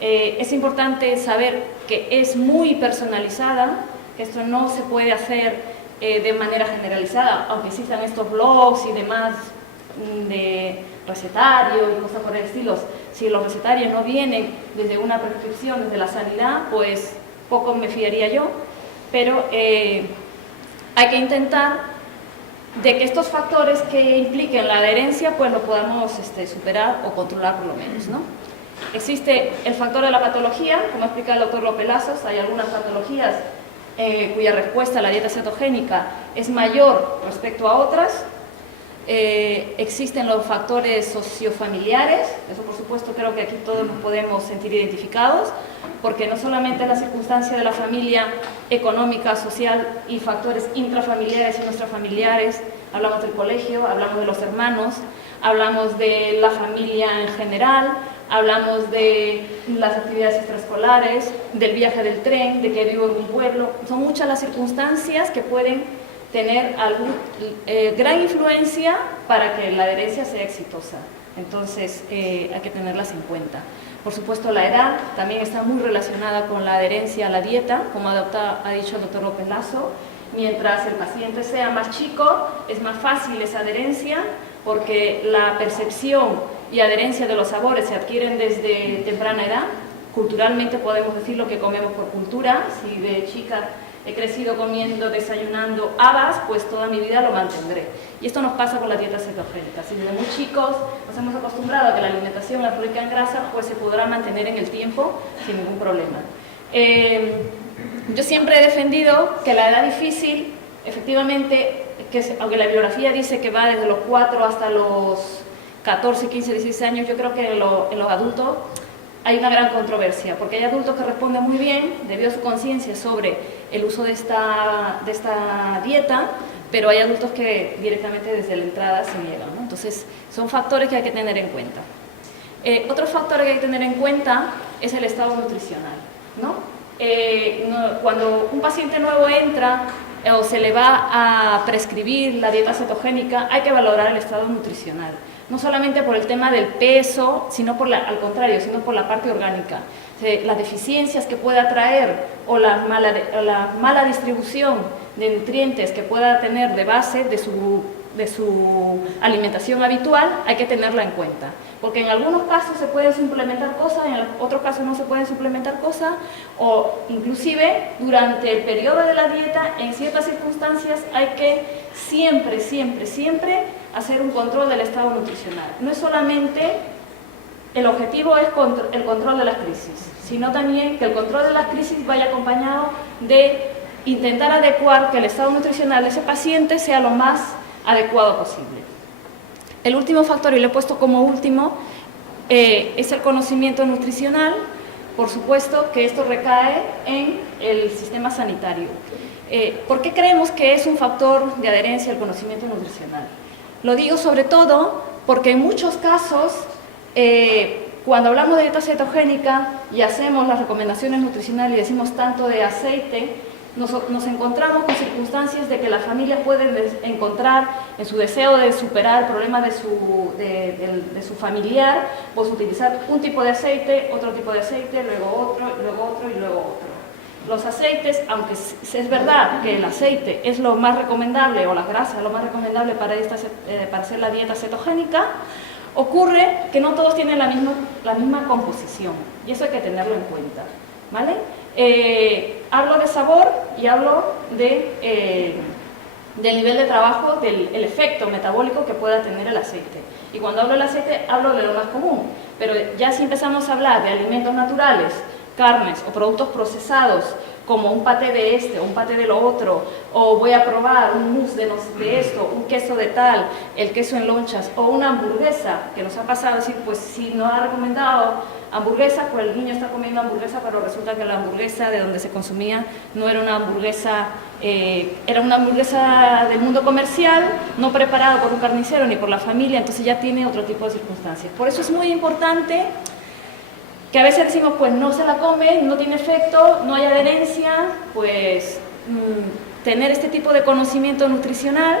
Es importante saber que es muy personalizada, que esto no se puede hacer de manera generalizada, aunque existan estos blogs y demás de recetarios y cosas por el estilo. Si los recetarios no vienen desde una prescripción, desde la sanidad, pues poco me fiaría yo, pero hay que intentar de que estos factores que impliquen la adherencia pues lo podamos superar o controlar por lo menos, ¿no? Existe el factor de la patología, como explica el doctor López Lazos, hay algunas patologías cuya respuesta a la dieta cetogénica es mayor respecto a otras. Existen los factores sociofamiliares, eso por supuesto creo que aquí todos nos podemos sentir identificados, porque no solamente es la circunstancia de la familia económica, social y factores intrafamiliares y extrafamiliares, hablamos del colegio, hablamos de los hermanos, hablamos de la familia en general, hablamos de las actividades extraescolares, del viaje del tren, de que vivo en un pueblo. Son muchas las circunstancias que pueden tener gran influencia para que la adherencia sea exitosa. Entonces hay que tenerlas en cuenta. Por supuesto, la edad también está muy relacionada con la adherencia a la dieta, como ha dicho el doctor López Lazo. Mientras el paciente sea más chico, es más fácil esa adherencia, porque la percepción y adherencia de los sabores se adquieren desde temprana edad. Culturalmente podemos decir lo que comemos por cultura. Si de chica he crecido comiendo, desayunando habas, pues toda mi vida lo mantendré. Y esto nos pasa con la dieta cetogénica. Si desde muy chicos nos hemos acostumbrado a que la alimentación es rica en grasa, pues se podrá mantener en el tiempo sin ningún problema. Yo siempre he defendido que la edad difícil, efectivamente, aunque la bibliografía dice que va desde los 4 hasta los 14, 15, 16 años, yo creo que en los adultos hay una gran controversia, porque hay adultos que responden muy bien debido a su conciencia sobre el uso de esta dieta, pero hay adultos que directamente desde la entrada se niegan, ¿no? Entonces, son factores que hay que tener en cuenta. Otro factor que hay que tener en cuenta es el estado nutricional, ¿no? Cuando un paciente nuevo entra o se le va a prescribir la dieta cetogénica, hay que valorar el estado nutricional. No solamente por el tema del peso, sino al contrario, sino por la parte orgánica. Las deficiencias que pueda traer o la mala distribución de nutrientes que pueda tener de base de su alimentación habitual, hay que tenerla en cuenta. Porque en algunos casos se pueden suplementar cosas, en otros casos no se pueden suplementar cosas, o inclusive durante el periodo de la dieta, en ciertas circunstancias hay que siempre hacer un control del estado nutricional. No es solamente el objetivo es el control de las crisis, sino también que el control de las crisis vaya acompañado de intentar adecuar que el estado nutricional de ese paciente sea lo más adecuado posible. El último factor, y lo he puesto como último, es el conocimiento nutricional. Por supuesto que esto recae en el sistema sanitario. ¿Por qué creemos que es un factor de adherencia el conocimiento nutricional? Lo digo sobre todo porque en muchos casos, cuando hablamos de dieta cetogénica y hacemos las recomendaciones nutricionales y decimos tanto de aceite, nos encontramos con circunstancias de que la familia puede encontrar en su deseo de superar el problema de su familiar, pues utilizar un tipo de aceite, otro tipo de aceite, luego otro y luego otro. Los aceites, aunque es verdad que el aceite es lo más recomendable, o la grasa es lo más recomendable para hacer la dieta cetogénica, ocurre que no todos tienen la misma composición, y eso hay que tenerlo en cuenta, ¿vale? Hablo de sabor y hablo del nivel de trabajo, del efecto metabólico que pueda tener el aceite. Y cuando hablo del aceite, hablo de lo más común, pero ya si empezamos a hablar de alimentos naturales, carnes o productos procesados, como un paté de este o un paté de lo otro, o voy a probar un mousse de esto, un queso de tal, el queso en lonchas, o una hamburguesa, que nos ha pasado decir, pues si nos ha recomendado hamburguesas, pues el niño está comiendo hamburguesa, pero resulta que la hamburguesa de donde se consumía no era una hamburguesa, era una hamburguesa del mundo comercial, no preparada por un carnicero ni por la familia, entonces ya tiene otro tipo de circunstancias. Por eso es muy importante que a veces decimos, pues no se la come, no tiene efecto, no hay adherencia, pues tener este tipo de conocimiento nutricional.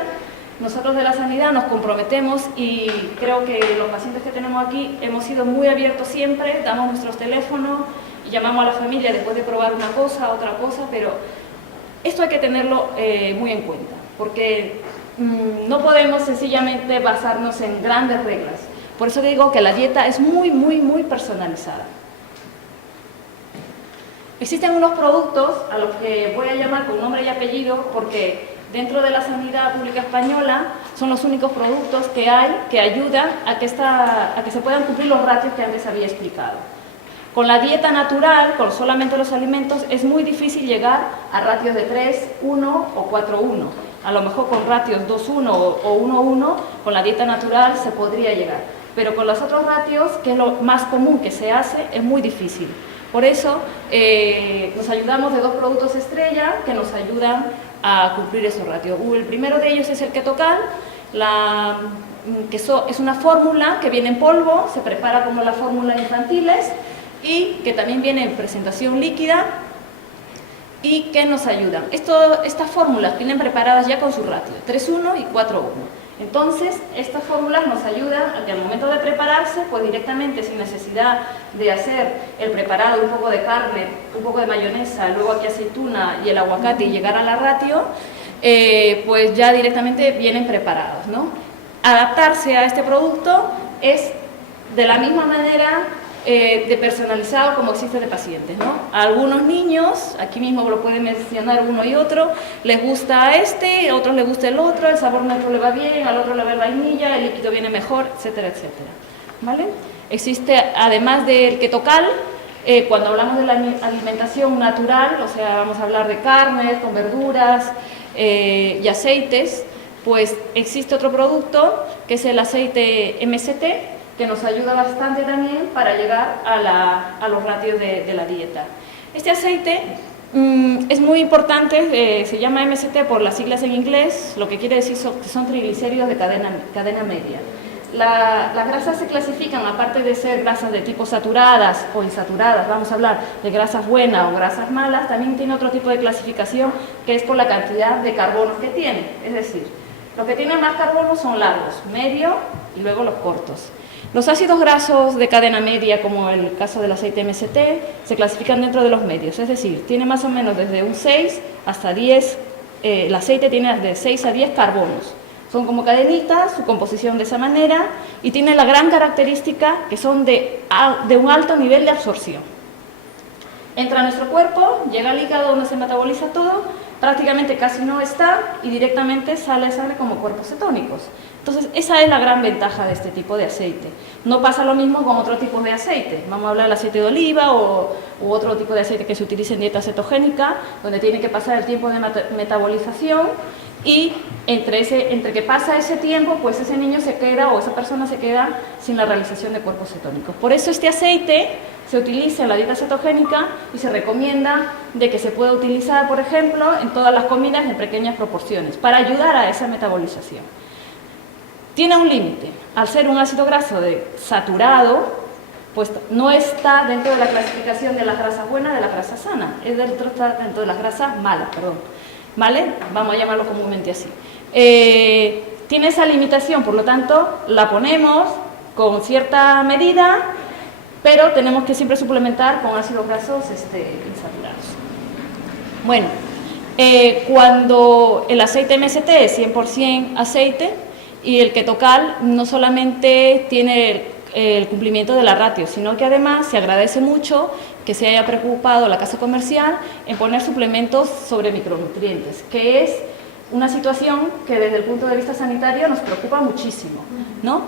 Nosotros de la sanidad nos comprometemos y creo que los pacientes que tenemos aquí hemos sido muy abiertos siempre, damos nuestros teléfonos y llamamos a la familia después de probar una cosa, otra cosa, pero esto hay que tenerlo muy en cuenta, porque no podemos sencillamente basarnos en grandes reglas. Por eso digo que la dieta es muy, muy, muy personalizada. Existen unos productos a los que voy a llamar con nombre y apellido porque dentro de la sanidad pública española son los únicos productos que hay que ayudan a que se puedan cumplir los ratios que antes había explicado. Con la dieta natural, con solamente los alimentos, es muy difícil llegar a ratios de 3:1 o 4:1. A lo mejor con ratios 2:1 o 1:1, con la dieta natural se podría llegar. Pero con los otros ratios, que es lo más común que se hace, es muy difícil. Por eso nos ayudamos de dos productos estrella que nos ayudan a cumplir esos ratios. El primero de ellos es el Ketocal, es una fórmula que viene en polvo, se prepara como las fórmulas infantiles y que también viene en presentación líquida y que nos ayudan. Estas fórmulas vienen preparadas ya con su ratio, 3:1 y 4:1. Entonces, estas fórmulas nos ayudan a que al momento de prepararse, pues directamente, sin necesidad de hacer el preparado, un poco de carne, un poco de mayonesa, luego aquí aceituna y el aguacate y llegar a la ratio, pues ya directamente vienen preparados, ¿no? Adaptarse a este producto es de la misma manera de personalizado como existe de pacientes, ¿no? A algunos niños, aquí mismo lo pueden mencionar uno y otro, les gusta este, a otros les gusta el otro, el sabor neutro le va bien, al otro le va vainilla, el líquido viene mejor, etcétera, etcétera, ¿vale? Existe, además del Ketocal, cuando hablamos de la alimentación natural, o sea, vamos a hablar de carnes, con verduras y aceites, pues existe otro producto que es el aceite MST, que nos ayuda bastante también para llegar a los ratios de la dieta. Este aceite es muy importante, se llama MST por las siglas en inglés, lo que quiere decir que son triglicéridos de cadena media. Las grasas se clasifican, aparte de ser grasas de tipo saturadas o insaturadas, vamos a hablar de grasas buenas o grasas malas, también tiene otro tipo de clasificación que es por la cantidad de carbonos que tiene, es decir, los que tienen más carbono son largos, medio y luego los cortos. Los ácidos grasos de cadena media, como el caso del aceite MST, se clasifican dentro de los medios, es decir, tiene más o menos desde un 6 hasta 10, el aceite tiene de 6 a 10 carbonos. Son como cadenitas, su composición de esa manera, y tiene la gran característica que son de un alto nivel de absorción. Entra a nuestro cuerpo, llega al hígado donde se metaboliza todo, prácticamente casi no está y directamente sale como cuerpos cetónicos. Entonces, esa es la gran ventaja de este tipo de aceite. No pasa lo mismo con otro tipo de aceite. Vamos a hablar del aceite de oliva u otro tipo de aceite que se utiliza en dieta cetogénica, donde tiene que pasar el tiempo de metabolización y entre que pasa ese tiempo, pues ese niño se queda o esa persona se queda sin la realización de cuerpos cetónicos. Por eso este aceite se utiliza en la dieta cetogénica y se recomienda de que se pueda utilizar, por ejemplo, en todas las comidas en pequeñas proporciones para ayudar a esa metabolización. Tiene un límite. Al ser un ácido graso saturado, pues no está dentro de la clasificación de las grasas buenas de las grasas sanas, está dentro de las grasas malas, perdón. ¿Vale? Vamos a llamarlo comúnmente así. Tiene esa limitación, por lo tanto, la ponemos con cierta medida, pero tenemos que siempre suplementar con ácidos grasos insaturados. Bueno, cuando el aceite MST es 100% aceite y el Ketocal no solamente tiene el cumplimiento de la ratio, sino que además se agradece mucho que se haya preocupado la casa comercial en poner suplementos sobre micronutrientes, que es una situación que desde el punto de vista sanitario nos preocupa muchísimo, ¿no?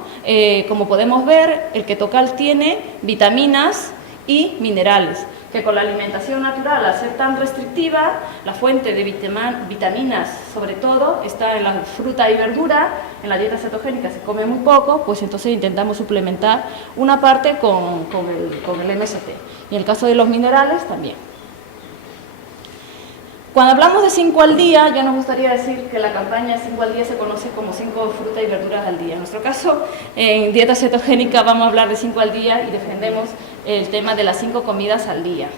Como podemos ver, el Ketocal tiene vitaminas y minerales. que con la alimentación natural, al ser tan restrictiva, la fuente de vitaminas, sobre todo, está en la fruta y verdura. En la dieta cetogénica se come muy poco, pues entonces intentamos suplementar una parte con el MST. Y en el caso de los minerales, también. Cuando hablamos de 5 al día, ya nos gustaría decir que la campaña 5 al día se conoce como 5 frutas y verduras al día. En nuestro caso, en dieta cetogénica vamos a hablar de 5 al día y defendemos el tema de las 5 comidas al día.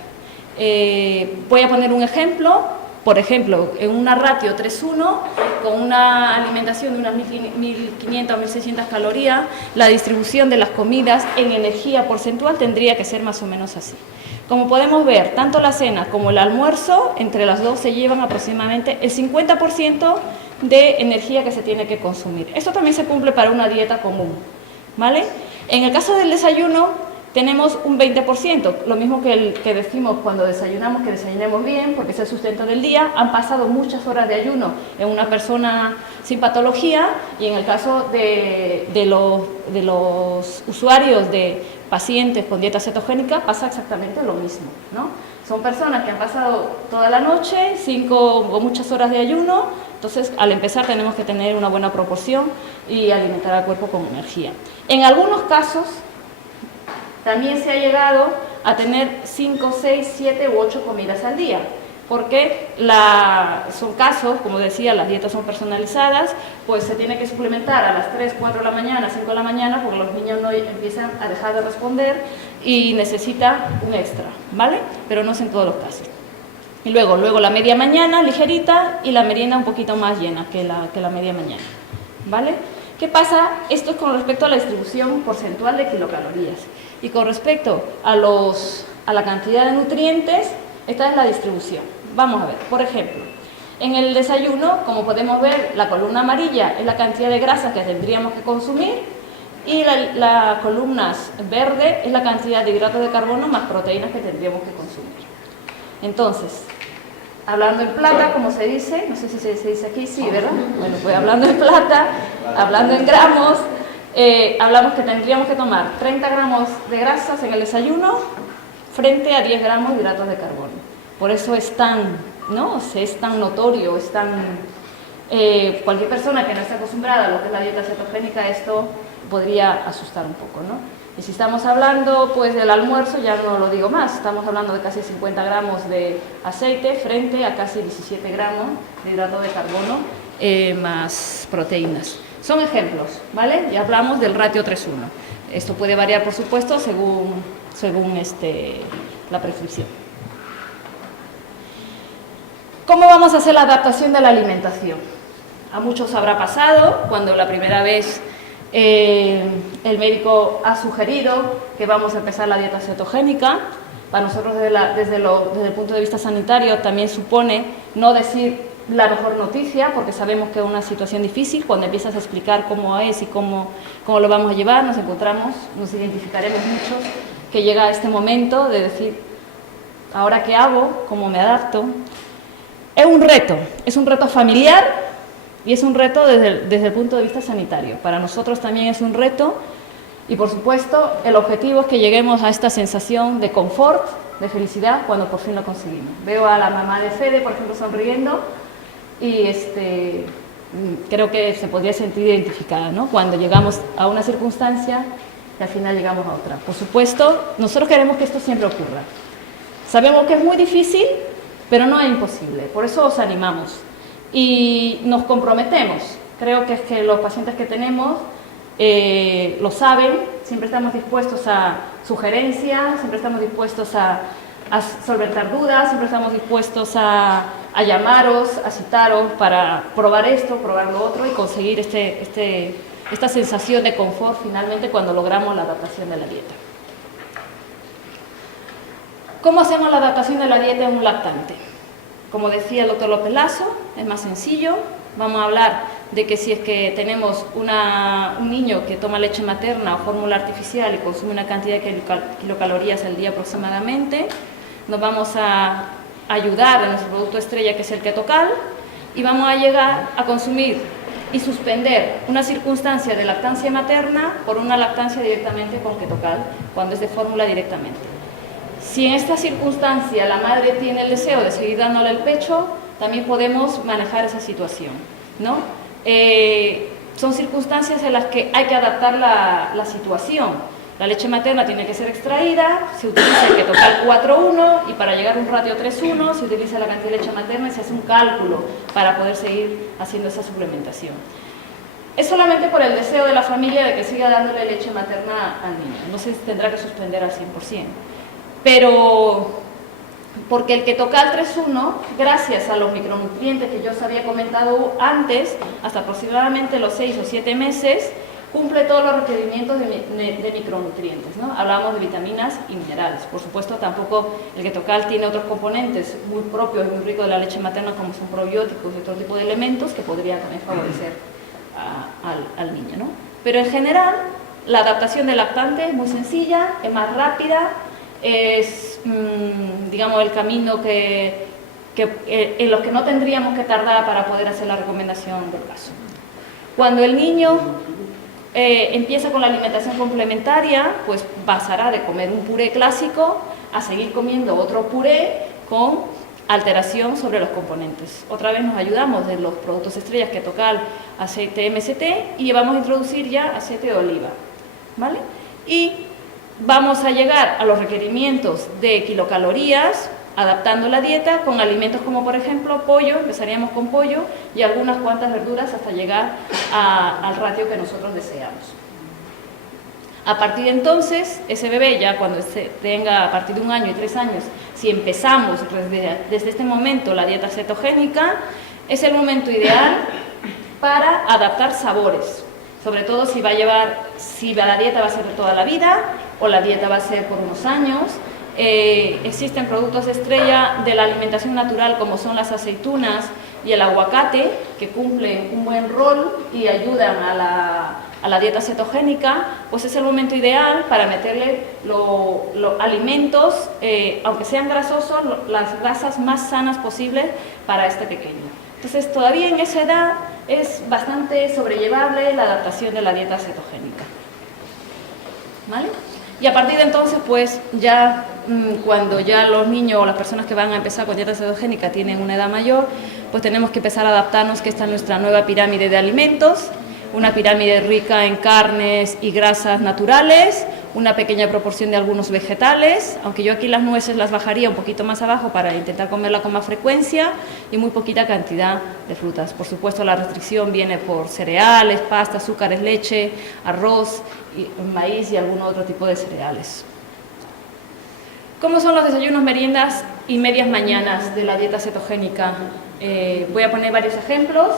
Voy a poner un ejemplo. Por ejemplo, en una ratio 3:1, con una alimentación de unas 1.500 o 1.600 calorías, la distribución de las comidas en energía porcentual tendría que ser más o menos así. Como podemos ver, tanto la cena como el almuerzo, entre las dos se llevan aproximadamente el 50% de energía que se tiene que consumir. Esto también se cumple para una dieta común, ¿vale? En el caso del desayuno, tenemos un 20%, lo mismo que decimos cuando desayunamos, que desayunemos bien, porque es el sustento del día. Han pasado muchas horas de ayuno en una persona sin patología, y en el caso de los usuarios de pacientes con dieta cetogénica pasa exactamente lo mismo, ¿no? Son personas que han pasado toda la noche, 5 o muchas horas de ayuno, entonces al empezar tenemos que tener una buena proporción y alimentar al cuerpo con energía. En algunos casos también se ha llegado a tener 5, 6, 7 u 8 comidas al día, porque son casos, como decía, las dietas son personalizadas, pues se tiene que suplementar a las 3, 4 de la mañana, 5 de la mañana, porque los niños no empiezan a dejar de responder y necesitan un extra, ¿vale? Pero no es en todos los casos. Y luego la media mañana ligerita y la merienda un poquito más llena que la media mañana, ¿vale? ¿Qué pasa? Esto es con respecto a la distribución porcentual de kilocalorías. Y con respecto a la cantidad de nutrientes, esta es la distribución. Vamos a ver, por ejemplo, en el desayuno, como podemos ver, la columna amarilla es la cantidad de grasas que tendríamos que consumir y la columna verde es la cantidad de hidratos de carbono más proteínas que tendríamos que consumir. Entonces, hablando en plata, como se dice, no sé si se dice aquí, sí, ¿verdad? Bueno, pues hablando en plata, hablando en gramos, hablamos que tendríamos que tomar 30 gramos de grasas en el desayuno frente a 10 gramos de hidratos de carbono. Por eso es tan notorio, cualquier persona que no esté acostumbrada a lo que es la dieta cetogénica, esto podría asustar un poco, ¿no? Y si estamos hablando pues del almuerzo, ya no lo digo más, estamos hablando de casi 50 gramos de aceite frente a casi 17 gramos de hidrato de carbono más proteínas. Son ejemplos, ¿vale? Ya hablamos del ratio 3:1. Esto puede variar, por supuesto, según la prescripción. ¿Cómo vamos a hacer la adaptación de la alimentación? A muchos habrá pasado cuando la primera vez el médico ha sugerido que vamos a empezar la dieta cetogénica. Para nosotros desde el punto de vista sanitario también supone no decir la mejor noticia, porque sabemos que es una situación difícil. Cuando empiezas a explicar cómo es y cómo lo vamos a llevar, nos identificaremos muchos que llega este momento de decir, ¿ahora qué hago? ¿Cómo me adapto? Es un reto familiar y es un reto desde el punto de vista sanitario. Para nosotros también es un reto y, por supuesto, el objetivo es que lleguemos a esta sensación de confort, de felicidad, cuando por fin lo conseguimos. Veo a la mamá de Fede, por ejemplo, sonriendo y creo que se podría sentir identificada, ¿no? Cuando llegamos a una circunstancia y al final llegamos a otra. Por supuesto, nosotros queremos que esto siempre ocurra. Sabemos que es muy difícil, pero no es imposible. Por eso os animamos y nos comprometemos. Creo que es que los pacientes que tenemos lo saben, siempre estamos dispuestos a sugerencias, siempre estamos dispuestos a solventar dudas, siempre estamos dispuestos a llamaros, a citaros para probar esto, probar lo otro y conseguir esta sensación de confort finalmente cuando logramos la adaptación de la dieta. ¿Cómo hacemos la adaptación de la dieta en un lactante? Como decía el doctor López Lasso, es más sencillo. Vamos a hablar de que si es que tenemos un niño que toma leche materna o fórmula artificial y consume una cantidad de kilocalorías al día aproximadamente, nos vamos a ayudar en nuestro producto estrella, que es el Ketocal, y vamos a llegar a consumir y suspender una circunstancia de lactancia materna por una lactancia directamente con Ketocal, cuando es de fórmula directamente. Si en esta circunstancia la madre tiene el deseo de seguir dándole el pecho, también podemos manejar esa situación, ¿no? Son circunstancias en las que hay que adaptar la situación. La leche materna tiene que ser extraída, se utiliza el ketocal 4:1 y para llegar a un ratio 3:1 se utiliza la cantidad de leche materna y se hace un cálculo para poder seguir haciendo esa suplementación. Es solamente por el deseo de la familia de que siga dándole leche materna al niño, no se tendrá que suspender al 100%. Pero porque el ketocal 3:1, gracias a los micronutrientes que yo os había comentado antes, hasta aproximadamente los 6 o 7 meses, cumple todos los requerimientos de micronutrientes, ¿no? Hablábamos de vitaminas y minerales. Por supuesto, tampoco el ketocal tiene otros componentes muy propios y muy ricos de la leche materna, como son probióticos y otro tipo de elementos que podrían también favorecer al niño, ¿no? Pero en general, la adaptación del lactante es muy sencilla, es más rápida, es, digamos, el camino en los que no tendríamos que tardar para poder hacer la recomendación del caso. Cuando el niño empieza con la alimentación complementaria, pues pasará de comer un puré clásico a seguir comiendo otro puré con alteración sobre los componentes. Otra vez nos ayudamos de los productos estrellas ketocal, aceite MST y vamos a introducir ya aceite de oliva, ¿vale? Y vamos a llegar a los requerimientos de kilocalorías adaptando la dieta con alimentos como por ejemplo pollo, empezaríamos con pollo y algunas cuantas verduras hasta llegar al ratio que nosotros deseamos. A partir de entonces, ese bebé ya cuando tenga a partir de 1 año y 3 años, si empezamos desde este momento la dieta cetogénica, es el momento ideal para adaptar sabores, sobre todo si la dieta va a ser de toda la vida o la dieta va a ser por unos años. Existen productos estrella de la alimentación natural como son las aceitunas y el aguacate que cumplen un buen rol y ayudan a la dieta cetogénica, pues es el momento ideal para meterle los alimentos, aunque sean grasosos, las grasas más sanas posibles para este pequeño. Entonces todavía en esa edad es bastante sobrellevable la adaptación de la dieta cetogénica, ¿vale? Y a partir de entonces, pues ya cuando ya los niños o las personas que van a empezar con dieta cetogénica tienen una edad mayor, pues tenemos que empezar a adaptarnos, que esta es nuestra nueva pirámide de alimentos, una pirámide rica en carnes y grasas naturales, una pequeña proporción de algunos vegetales, aunque yo aquí las nueces las bajaría un poquito más abajo para intentar comerla con más frecuencia, y muy poquita cantidad de frutas. Por supuesto, la restricción viene por cereales, pasta, azúcares, leche, arroz, maíz y algún otro tipo de cereales. ¿Cómo son los desayunos, meriendas y medias mañanas de la dieta cetogénica? Voy a poner varios ejemplos.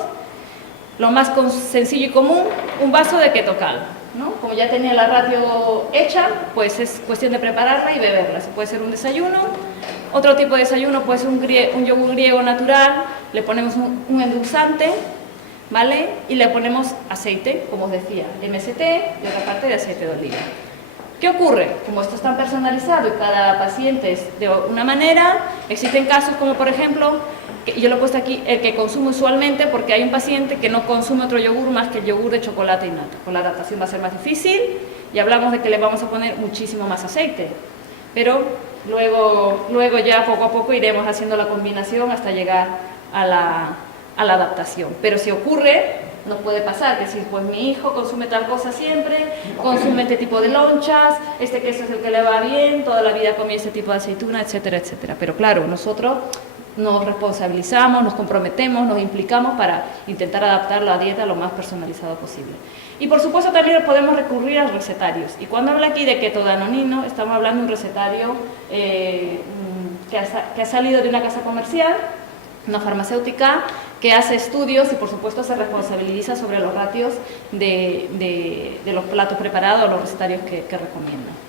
Lo más sencillo y común, un vaso de ketocal, ¿no? Como ya tenía la ratio hecha, pues es cuestión de prepararla y beberla. Se puede ser un desayuno. Otro tipo de desayuno puede ser un yogur griego natural, le ponemos un endulzante, ¿vale? Y le ponemos aceite, como os decía, MST y otra parte de aceite de oliva. ¿Qué ocurre? Como esto es tan personalizado y cada paciente es de una manera, existen casos como por ejemplo, yo lo he puesto aquí, el que consume usualmente, porque hay un paciente que no consume otro yogur más que el yogur de chocolate y nata. Con la adaptación va a ser más difícil y hablamos de que le vamos a poner muchísimo más aceite. Pero luego ya poco a poco iremos haciendo la combinación hasta llegar a la adaptación. Pero si ocurre, nos puede pasar que si pues mi hijo consume tal cosa siempre, consume este tipo de lonchas, este queso es el que le va bien, toda la vida come este tipo de aceituna, etcétera, etcétera. Pero claro, nosotros nos responsabilizamos, nos comprometemos, nos implicamos para intentar adaptar la dieta lo más personalizado posible. Y por supuesto también podemos recurrir a recetarios. Y cuando hablo aquí de ketodanonino, estamos hablando de un recetario que ha salido de una casa comercial, una farmacéutica, que hace estudios y por supuesto se responsabiliza sobre los ratios de los platos preparados o los recetarios que recomiendan.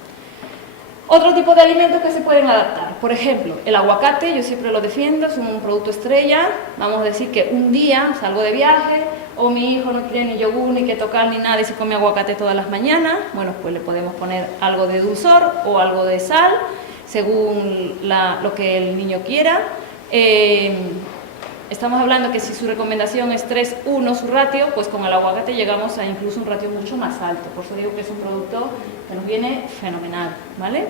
Otro tipo de alimentos que se pueden adaptar, por ejemplo, el aguacate, yo siempre lo defiendo, es un producto estrella. Vamos a decir que un día salgo de viaje o mi hijo no quiere ni yogur, ni ketocal, ni nada y se come aguacate todas las mañanas. Bueno, pues le podemos poner algo de dulzor o algo de sal, según lo que el niño quiera. Estamos hablando que si su recomendación es 3:1 su ratio, pues con el aguacate llegamos a incluso un ratio mucho más alto. Por eso digo que es un producto que nos viene fenomenal, ¿vale?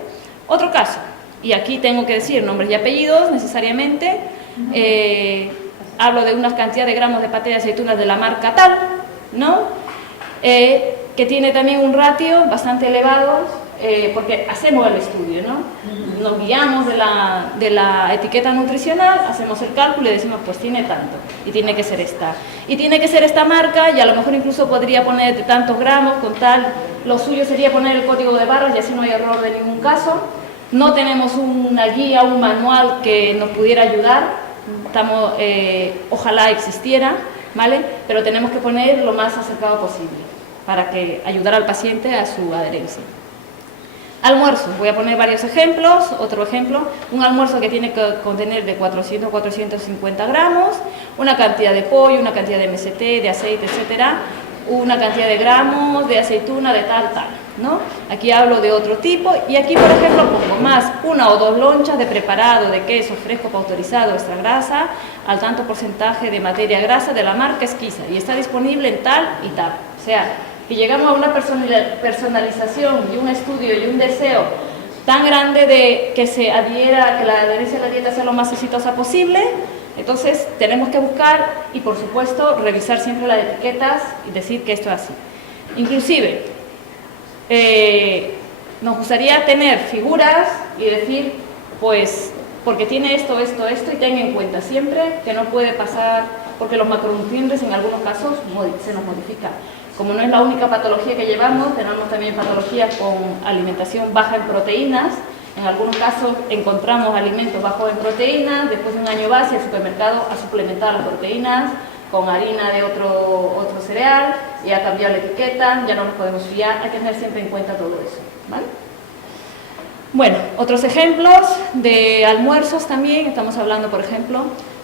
Otro caso, y aquí tengo que decir nombres y apellidos necesariamente. Hablo de una cantidad de gramos de paté de aceitunas de la marca tal, ¿no? Que tiene también un ratio bastante elevado, porque hacemos el estudio, ¿no? Nos guiamos de la etiqueta nutricional, hacemos el cálculo y decimos, pues tiene tanto, y tiene que ser esta. Y tiene que ser esta marca, y a lo mejor incluso podría poner de tantos gramos, con tal, lo suyo sería poner el código de barras y así no hay error de ningún caso. No tenemos una guía, un manual que nos pudiera ayudar, ojalá existiera, ¿vale? Pero tenemos que poner lo más acercado posible para que ayudar al paciente a su adherencia. Almuerzo, voy a poner varios ejemplos. Otro ejemplo, un almuerzo que tiene que contener de 400 a 450 gramos, una cantidad de pollo, una cantidad de MST, de aceite, etcétera, una cantidad de gramos de aceituna de tal, ¿no? Aquí hablo de otro tipo, y aquí, por ejemplo, pongo más 1 o 2 lonchas de preparado de queso fresco pautorizado extra grasa al tanto porcentaje de materia grasa de la marca Esquiza, y está disponible en tal y tal. O sea, que llegamos a una personalización y un estudio y un deseo tan grande de que se adhiera, que la adherencia a la dieta sea lo más exitosa posible. Entonces tenemos que buscar y, por supuesto, revisar siempre las etiquetas y decir que esto es así. Inclusive, nos gustaría tener figuras y decir, pues, porque tiene esto, esto, esto, y ten en cuenta siempre que no puede pasar, porque los macronutrientes en algunos casos se nos modifican. Como no es la única patología que llevamos, tenemos también patologías con alimentación baja en proteínas. En algunos casos encontramos alimentos bajos en proteínas, después de un año vas al supermercado a suplementar las proteínas con harina de otro cereal, y ha cambiado la etiqueta, ya no nos podemos fiar, hay que tener siempre en cuenta todo eso, ¿vale? Bueno, otros ejemplos de almuerzos también, estamos hablando, por ejemplo,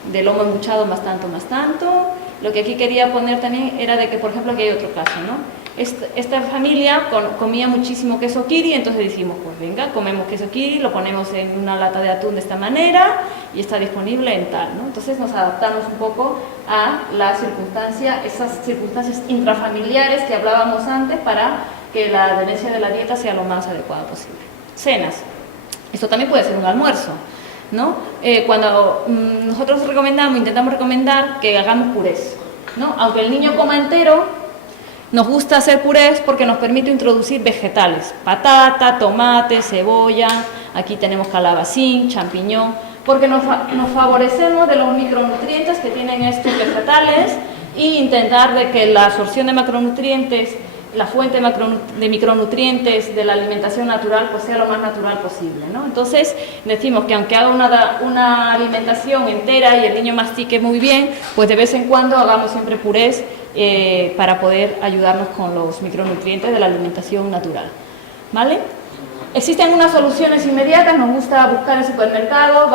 de lomo embuchado más tanto, más tanto. Lo que aquí quería poner también era de que, por ejemplo, aquí hay otro caso, ¿no? Esta familia comía muchísimo queso kiri, entonces decimos, pues venga, comemos queso kiri, lo ponemos en una lata de atún de esta manera y está disponible en tal, ¿no? Entonces nos adaptamos un poco a la circunstancia, esas circunstancias intrafamiliares que hablábamos antes, para que la adherencia de la dieta sea lo más adecuada posible. Cenas. Esto también puede ser un almuerzo, ¿no? Cuando nosotros intentamos recomendar que hagamos purés, ¿no? Aunque el niño coma entero, nos gusta hacer purés porque nos permite introducir vegetales, patata, tomate, cebolla, aquí tenemos calabacín, champiñón, porque nos favorecemos de los micronutrientes que tienen estos vegetales, e intentar de que la absorción de macronutrientes, la fuente de micronutrientes de la alimentación natural, pues sea lo más natural posible, ¿no? Entonces decimos que aunque haga una alimentación entera y el niño mastique muy bien, pues de vez en cuando hagamos siempre purés para poder ayudarnos con los micronutrientes de la alimentación natural, ¿vale? Existen unas soluciones inmediatas, nos gusta buscar en el supermercado,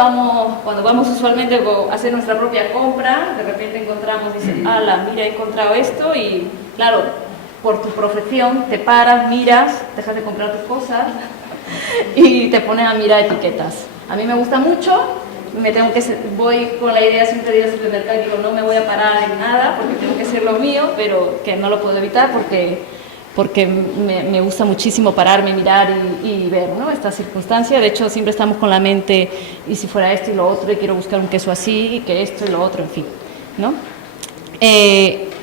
cuando vamos usualmente a hacer nuestra propia compra, de repente encontramos, dicen, ala, mira, he encontrado esto, y claro, por tu profesión te paras, miras, dejas de comprar tus cosas y te pones a mirar etiquetas. A mí me gusta mucho, voy con la idea siempre de ir al supermercado y digo, no me voy a parar en nada porque tengo que hacer lo mío, pero que no lo puedo evitar porque me gusta muchísimo pararme, mirar y ver, ¿no?, esta circunstancia. De hecho, siempre estamos con la mente, y si fuera esto y lo otro, y quiero buscar un queso así, y que esto y lo otro, en fin, ¿no?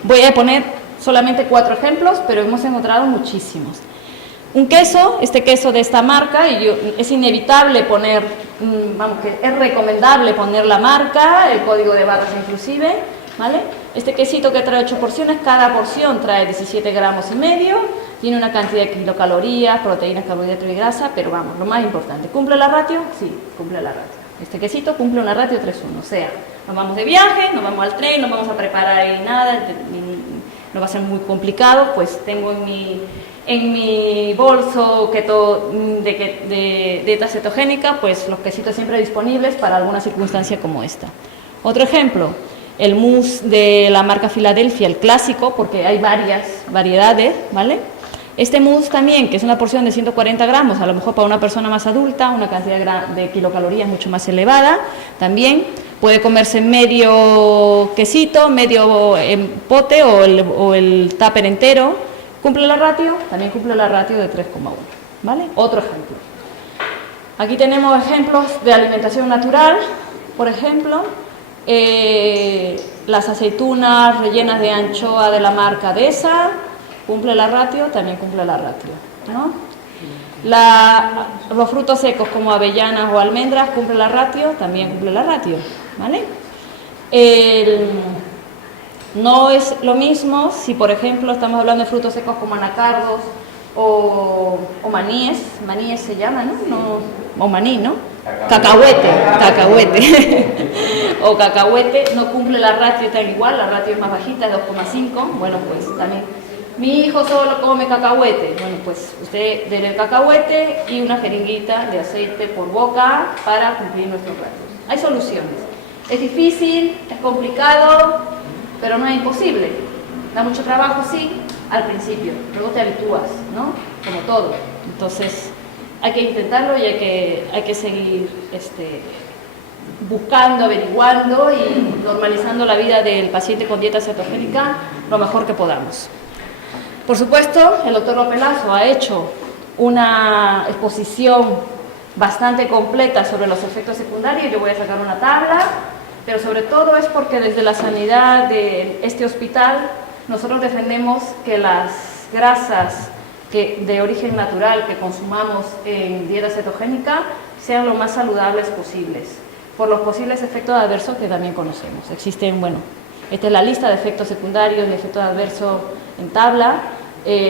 Voy a poner solamente 4 ejemplos, pero hemos encontrado muchísimos. Un queso, este queso de esta marca, es inevitable poner, que es recomendable poner la marca, el código de barras inclusive, ¿vale? Este quesito que trae 8 porciones, cada porción trae 17 gramos y medio, tiene una cantidad de kilocalorías, proteínas, carbohidratos y grasa, pero vamos, lo más importante, ¿cumple la ratio? Sí, cumple la ratio. Este quesito cumple una ratio 3:1, o sea, nos vamos de viaje, nos vamos al tren, no vamos a preparar ahí nada, no va a ser muy complicado, pues tengo en mi bolso de dieta cetogénica, pues los quesitos siempre disponibles para alguna circunstancia como esta. Otro ejemplo, el mousse de la marca Filadelfia, el clásico, porque hay varias variedades, ¿vale? Este mousse también, que es una porción de 140 gramos, a lo mejor para una persona más adulta, una cantidad de kilocalorías mucho más elevada, también puede comerse medio quesito, medio pote o el tupper entero. ¿Cumple la ratio? También cumple la ratio de 3,1, ¿vale? Otro ejemplo. Aquí tenemos ejemplos de alimentación natural, por ejemplo, las aceitunas rellenas de anchoa de la marca Deza, cumple la ratio, también cumple la ratio, ¿no? Los frutos secos como avellanas o almendras cumple la ratio, también cumple la ratio, ¿vale? No es lo mismo si, por ejemplo, estamos hablando de frutos secos como anacardos o maníes se llama, ¿no? O maní, ¿no? Cacahuete. O cacahuete, no cumple la ratio tan igual, la ratio es más bajita, es 2,5. Bueno, pues también, mi hijo solo come cacahuete. Bueno, pues usted dele el cacahuete y una jeringuita de aceite por boca para cumplir nuestros ratios. Hay soluciones. Es difícil, es complicado, pero no es imposible. Da mucho trabajo, sí, al principio, luego te habitúas, ¿no? Como todo. Entonces, hay que intentarlo y hay que seguir buscando, averiguando y normalizando la vida del paciente con dieta cetogénica lo mejor que podamos. Por supuesto, el doctor López Lazo ha hecho una exposición bastante completa sobre los efectos secundarios. Yo voy a sacar una tabla, pero sobre todo es porque desde la sanidad de este hospital nosotros defendemos que las grasas de origen natural que consumamos en dieta cetogénica sean lo más saludables posibles, por los posibles efectos adversos que también conocemos. Existen, bueno, esta es la lista de efectos secundarios y efectos adversos en tabla.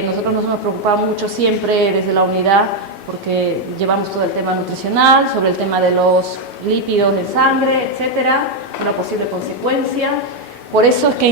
Nosotros nos hemos preocupado mucho siempre desde la unidad porque llevamos todo el tema nutricional, sobre el tema de los lípidos en sangre, etcétera, una posible consecuencia. Por eso es que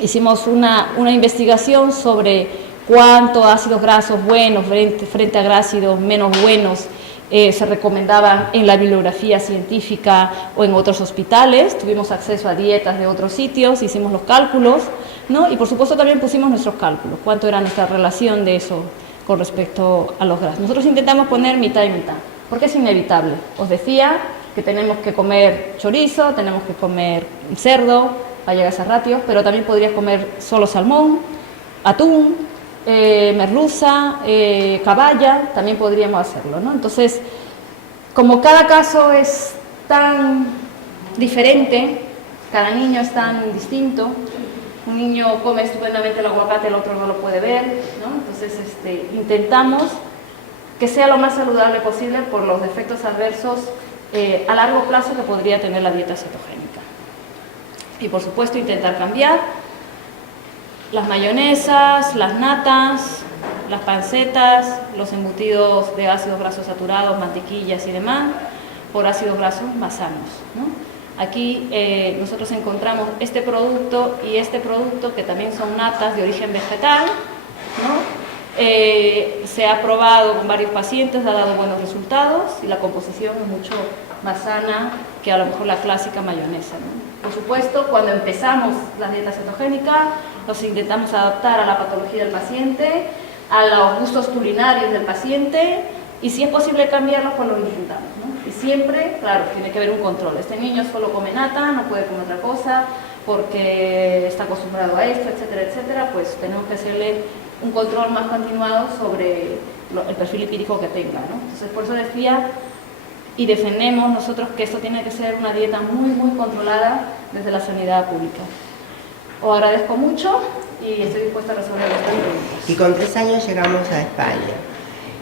hicimos una investigación sobre cuántos ácidos grasos buenos frente a ácidos menos buenos se recomendaban en la bibliografía científica o en otros hospitales. Tuvimos acceso a dietas de otros sitios, hicimos los cálculos, ¿no? Y por supuesto también pusimos nuestros cálculos, cuánto era nuestra relación de eso con respecto a los grasos. Nosotros intentamos poner mitad y mitad, porque es inevitable. Os decía que tenemos que comer chorizo, tenemos que comer cerdo para llegar a esas ratios, pero también podrías comer solo salmón, atún, merluza, caballa, también podríamos hacerlo, ¿no? Entonces, como cada caso es tan diferente, cada niño es tan distinto, un niño come estupendamente el aguacate, el otro no lo puede ver, ¿no? Entonces intentamos que sea lo más saludable posible por los efectos adversos a largo plazo que podría tener la dieta cetogénica. Y por supuesto intentar cambiar las mayonesas, las natas, las pancetas, los embutidos de ácidos grasos saturados, mantequillas y demás, por ácidos grasos más sanos, ¿no? Aquí nosotros encontramos este producto y este producto, que también son natas de origen vegetal, ¿no? Se ha probado con varios pacientes, ha dado buenos resultados y la composición es mucho más sana que a lo mejor la clásica mayonesa, ¿no? Por supuesto, cuando empezamos la dieta cetogénica, nos intentamos adaptar a la patología del paciente, a los gustos culinarios del paciente, y si es posible cambiarlos, pues lo intentamos, ¿no? Y siempre, claro, tiene que haber un control. Este niño solo come nata, no puede comer otra cosa, porque está acostumbrado a esto, etcétera, etcétera. Pues tenemos que hacerle un control más continuado sobre el perfil lipídico que tenga, ¿no? Entonces, por eso decía y defendemos nosotros que esto tiene que ser una dieta muy, muy controlada desde la sanidad pública. Os agradezco mucho y estoy dispuesta a resolver vuestras preguntas. Y con 3 años llegamos a España,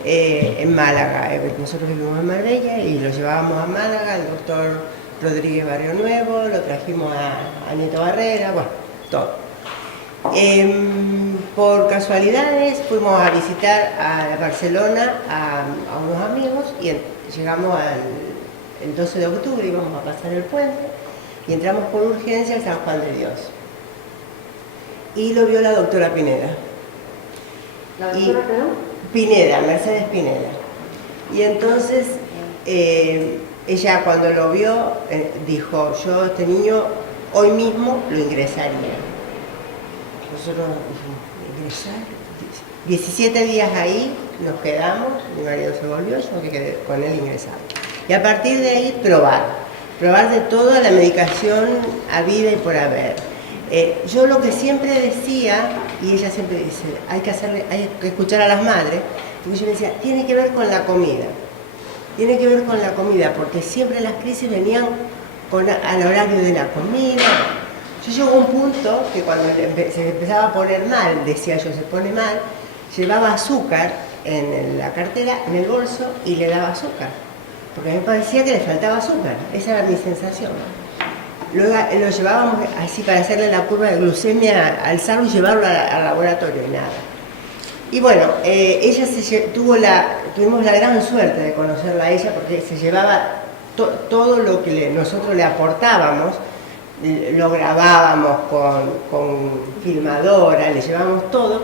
en Málaga. Nosotros vivimos en Marbella y lo llevábamos a Málaga, el doctor Rodríguez Barrio Nuevo, lo trajimos a Nieto Barrera, bueno, todo. Por casualidades fuimos a visitar a Barcelona a unos amigos y llegamos el 12 de octubre, íbamos a pasar el puente y entramos con urgencia a San Juan de Dios. Y lo vio la doctora Pineda. ¿La doctora Pineda, Mercedes Pineda. Y entonces ella cuando lo vio dijo, yo este niño hoy mismo lo ingresaría. Nosotros dijimos, ¿ingresar? 17 días ahí nos quedamos, mi marido se volvió, yo me quedé con él ingresado. Y a partir de ahí probar de toda la medicación habida y por haber. Yo lo que siempre decía, y ella siempre dice, hay que escuchar a las madres, porque yo le decía, tiene que ver con la comida. tiene que ver con la comida, porque siempre las crisis venían al horario de la comida. Yo llegó a un punto que cuando se empezaba a poner mal, decía yo, se pone mal, llevaba azúcar en la cartera, en el bolso, y le daba azúcar, porque a mí me parecía que le faltaba azúcar, esa era mi sensación. Luego lo llevábamos así para hacerle la curva de glucemia, alzarlo y llevarlo al laboratorio y nada. Y bueno, ella tuvimos la gran suerte de conocerla a ella, porque se llevaba todo lo que nosotros le aportábamos, lo grabábamos con filmadora, le llevábamos todo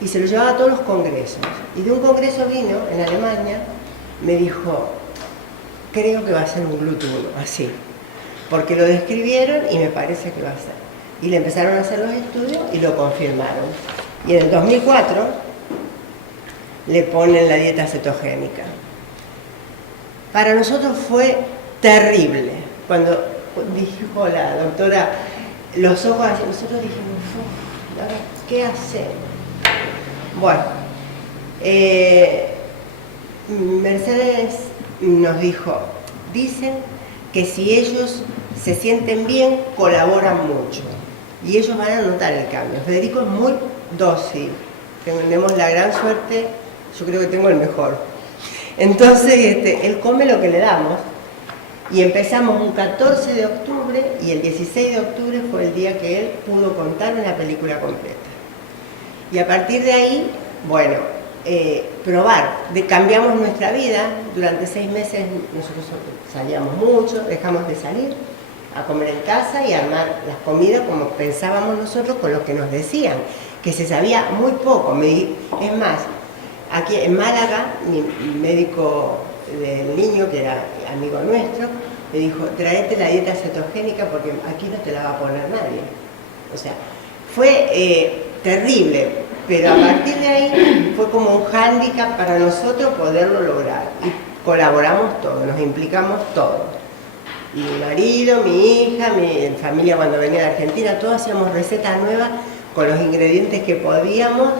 y se lo llevaba a todos los congresos. Y de un congreso vino en Alemania, me dijo, creo que va a ser un GLUT1, así, porque lo describieron y me parece que va a ser. Y le empezaron a hacer los estudios y lo confirmaron. Y en el 2004 le ponen la dieta cetogénica. Para nosotros fue terrible. Cuando dijo la doctora, los ojos así, nosotros dijimos, ¿qué hacemos? Bueno, Mercedes nos dijo, dicen que si ellos se sienten bien, colaboran mucho. Y ellos van a notar el cambio. Federico es muy dócil. Tenemos la gran suerte, yo creo que tengo el mejor. Entonces, él come lo que le damos. Y empezamos un 14 de octubre y el 16 de octubre fue el día que él pudo contar una película completa. Y a partir de ahí, bueno, probar, cambiamos nuestra vida. Durante 6 meses nosotros salíamos mucho, dejamos de salir a comer en casa y armar las comidas como pensábamos nosotros con lo que nos decían, que se sabía muy poco. Es más, aquí en Málaga, mi médico del niño, que era amigo nuestro, me dijo, traete la dieta cetogénica porque aquí no te la va a poner nadie. O sea, fue terrible, pero a partir de ahí fue como un hándicap para nosotros poderlo lograr. Y colaboramos todos, nos implicamos todos. Y mi marido, mi hija, mi familia cuando venía de Argentina, todos hacíamos recetas nuevas con los ingredientes que podíamos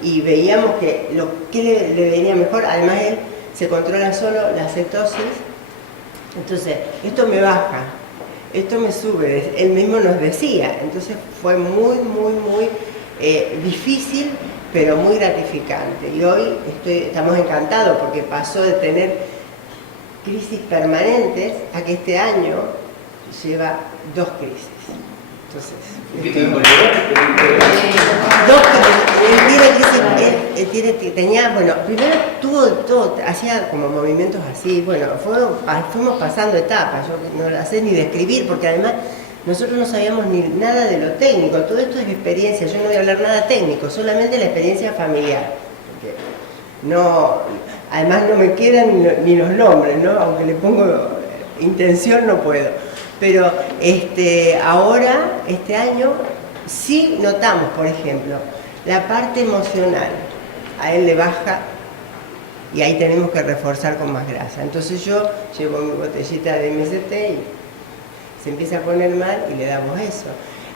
y veíamos que le venía mejor. Además él se controla solo la cetosis, entonces esto me baja, esto me sube, él mismo nos decía. Entonces fue muy difícil, pero muy gratificante. Y hoy estamos encantados porque pasó de tener crisis permanentes a que este año lleva 2 crisis. Entonces, ¿Qué tiempo tenía, bueno, primero tuvo todo, hacía como movimientos así, bueno, fuimos pasando etapas, yo no la sé ni describir, porque además nosotros no sabíamos ni nada de lo técnico, todo esto es experiencia, yo no voy a hablar nada técnico, solamente la experiencia familiar, porque además no me quedan ni los nombres, ¿no? Aunque le pongo intención no puedo. Pero ahora, este año, sí notamos, por ejemplo, la parte emocional. A él le baja y ahí tenemos que reforzar con más grasa. Entonces yo llevo mi botellita de MST y se empieza a poner mal y le damos eso.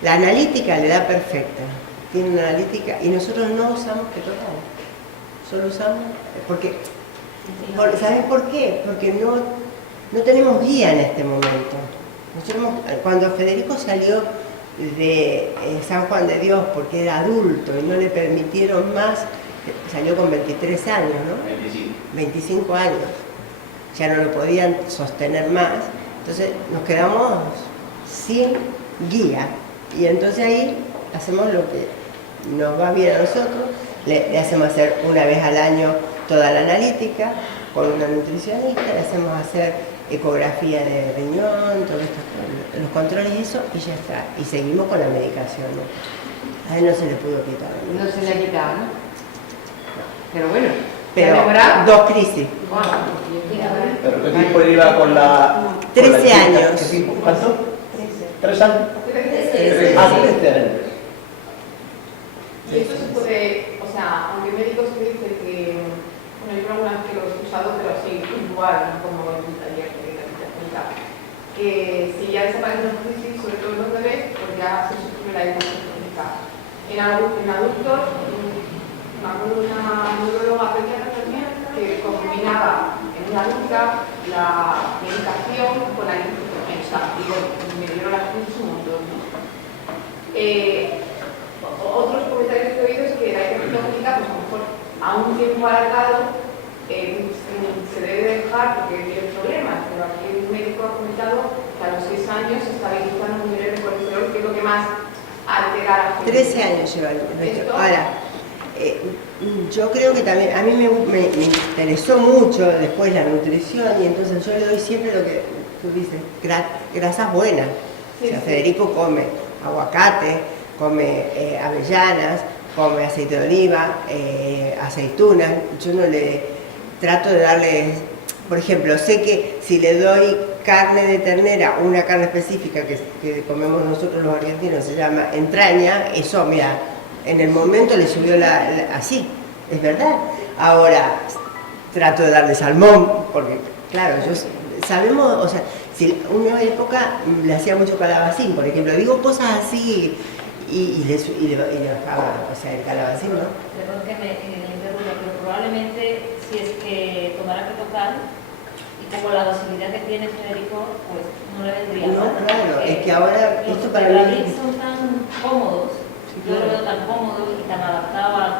La analítica le da perfecta. Tiene una analítica y nosotros no usamos ketorol. Solo usamos, ¿sabes por qué? Porque no tenemos guía en este momento. Cuando Federico salió de San Juan de Dios porque era adulto y no le permitieron más, salió con 23 años, ¿no? 25 años. Ya no lo podían sostener más. Entonces nos quedamos sin guía. Y entonces ahí hacemos lo que nos va bien a nosotros. Le hacemos hacer una vez al año toda la analítica con una nutricionista, le hacemos hacer ecografía de riñón, todos los controles y eso, y ya está. Y seguimos con la medicación, ¿no? A él no se le pudo quitar. No se le ha quitado, ¿no? Pero bueno, pero ¿ha mejorado? 2 crisis. ¿Pero qué tiempo lleva con la... 13 años. ¿Qué tiempo? ¿Cuánto? 3 años. 13 años. Y esto se puede, o sea, aunque médicos te dicen que, bueno, yo alguna vez que lo he escuchado, pero así, igual, ¿no? Como en un taller de capitación, que si ya desaparecen las crisis, sobre todo en los bebés, pues ya se suprime la dieta cetogénica. En adultos, me acuerdo de una neuróloga pediatra también que combinaba en dinámica, la medicación con la influenza. Y bueno, me dieron las crisis un montón, ¿no? Otros comentarios que he oído es que la epidemiológica, pues a lo mejor a un tiempo alargado se debe dejar porque tiene problemas, pero aquí el médico ha comentado que a los 6 años se estabilizan los niveles de colesterol, que es lo que más altera a la gente. 13 años lleva el nuestro. Ahora, yo creo que también, a mí me interesó mucho después la nutrición y entonces yo le doy siempre lo que tú dices, grasas buenas. Sí, o sea, sí. Federico come aguacate, come avellanas, come aceite de oliva, aceitunas. Yo no le trato de darle, por ejemplo, sé que si le doy carne de ternera, una carne específica que comemos nosotros los argentinos, se llama entraña, eso, mira, en el momento le subió así, es verdad. Ahora, trato de darle salmón, porque claro, sabemos, o sea, si una época le hacía mucho calabacín, por ejemplo, digo cosas así y le bajaba, o sea, el calabacín, ¿no? Perdón que me interrumpa, pero probablemente si es que tomara que tocar, y como la docilidad que tiene Federico, pues no le vendría No, mal. claro, es que ahora los esto para Tetrabric mí... son tan cómodos, yo lo veo tan cómodo y tan adaptado a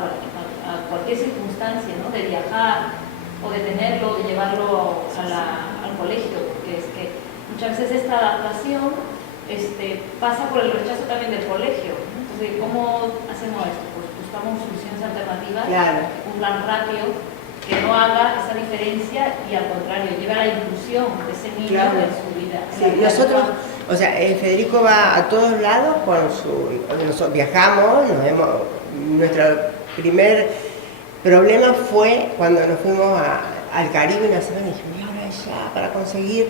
cualquier circunstancia, ¿no? De viajar o de tenerlo, de llevarlo al colegio, porque es que muchas veces esta adaptación pasa por el rechazo también del colegio, ¿no? Entonces, ¿cómo hacemos esto? Pues buscamos soluciones alternativas, Claro. un plan rápido que no haga esa diferencia y al contrario, lleve a la inclusión de ese niño Claro. en su vida. Sí, nosotros, o sea, Federico va a todos lados nosotros viajamos, nuestro primer problema fue cuando nos fuimos al Caribe una semana y dijimos, y ahora ya, para conseguir,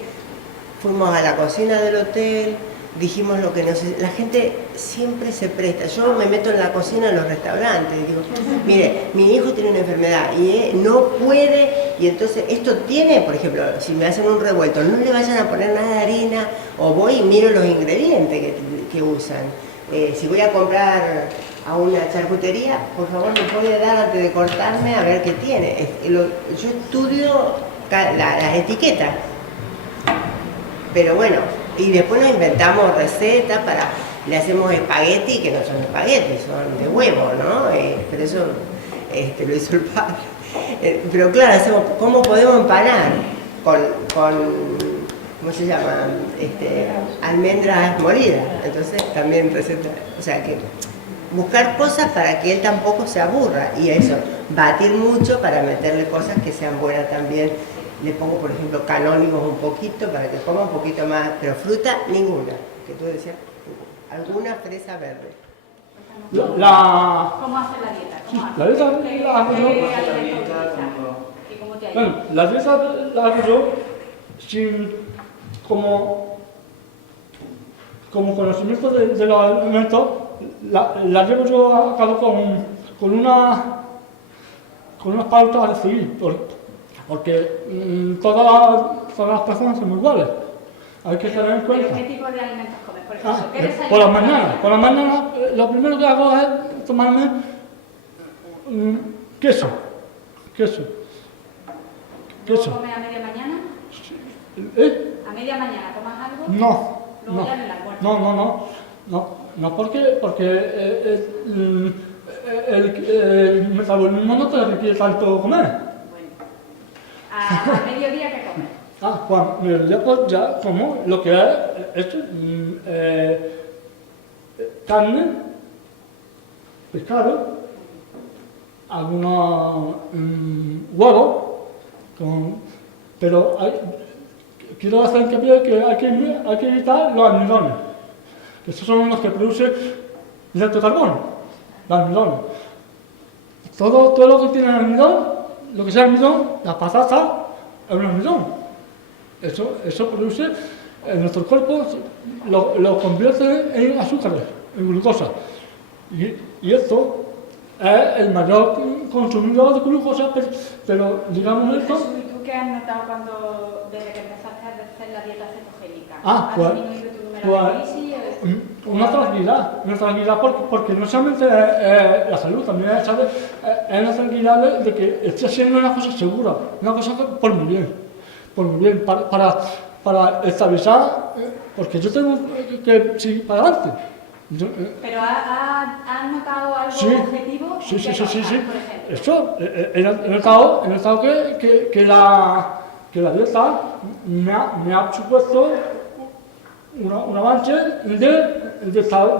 fuimos a la cocina del hotel, dijimos lo que la gente siempre se presta. Yo me meto en la cocina en los restaurantes y digo, mire, mi hijo tiene una enfermedad y no puede, y entonces esto tiene, por ejemplo, si me hacen un revuelto, no le vayan a poner nada de harina, o voy y miro los ingredientes que usan. Si voy a comprar a una charcutería, por favor me puede dar antes de cortarme a ver qué tiene. Yo estudio las etiquetas, pero bueno, y después nos inventamos recetas le hacemos espagueti, que no son espaguetis, son de huevo, ¿no? Pero eso lo hizo el padre. Pero claro, hacemos, ¿cómo podemos empanar? Con ¿cómo se llama? Almendras molidas. Entonces también receta, o sea que buscar cosas para que él tampoco se aburra y eso, batir mucho para meterle cosas que sean buenas también. Le pongo, por ejemplo, canónigos un poquito para que coma un poquito más, pero fruta ninguna, que tú decías, alguna fresa verde. ¿Cómo hace la dieta? ¿Cómo hace? La dieta ¿Qué la hago yo. alimentos utiliza? ¿Y cómo te ayuda? Bueno, la dieta la hago yo sin como conocimiento de los alimentos, la llevo yo a cabo con una pauta a seguir, porque todas las personas son iguales. Hay que tener en cuenta. ¿Pero qué tipo de alimentos comes? Por ejemplo, ¿qué desayunas? Por la mañana lo primero que hago es tomarme queso. ¿Luego comes a media mañana? ¿A media mañana tomas algo? No. Luego ya en el almuerzo. No, porque el metabolismo no te requiere tanto comer. Bueno. ¿A mediodía qué comes? Cuando mediodía pues ya como lo que es carne, pescado, algunos huevos, pero quiero hacer hincapié que hay que evitar los almidones, que esos son los que producen hidrato de carbono, los almidones. Todo lo que tiene almidón, lo que sea almidón, la patata es un almidón. Eso produce, en nuestro cuerpo lo convierte en azúcares, en glucosa. Y esto es el mayor consumidor de glucosa, pero digamos esto... ¿Y tú qué has notado desde que empezaste a hacer la dieta cetogénica? Pues, ¿Has disminuido tu número de crisis? una tranquilidad porque no solamente es la salud, también es la tranquilidad de que estoy haciendo una cosa segura, una cosa por mi bien. pues muy bien, para estabilizar, porque yo tengo que seguir para adelante. ¿Pero has notado algo Sí, objetivo? sí, ¿Qué cosas, sí. por ejemplo? Esto, he notado que la dieta me ha supuesto un avance de estado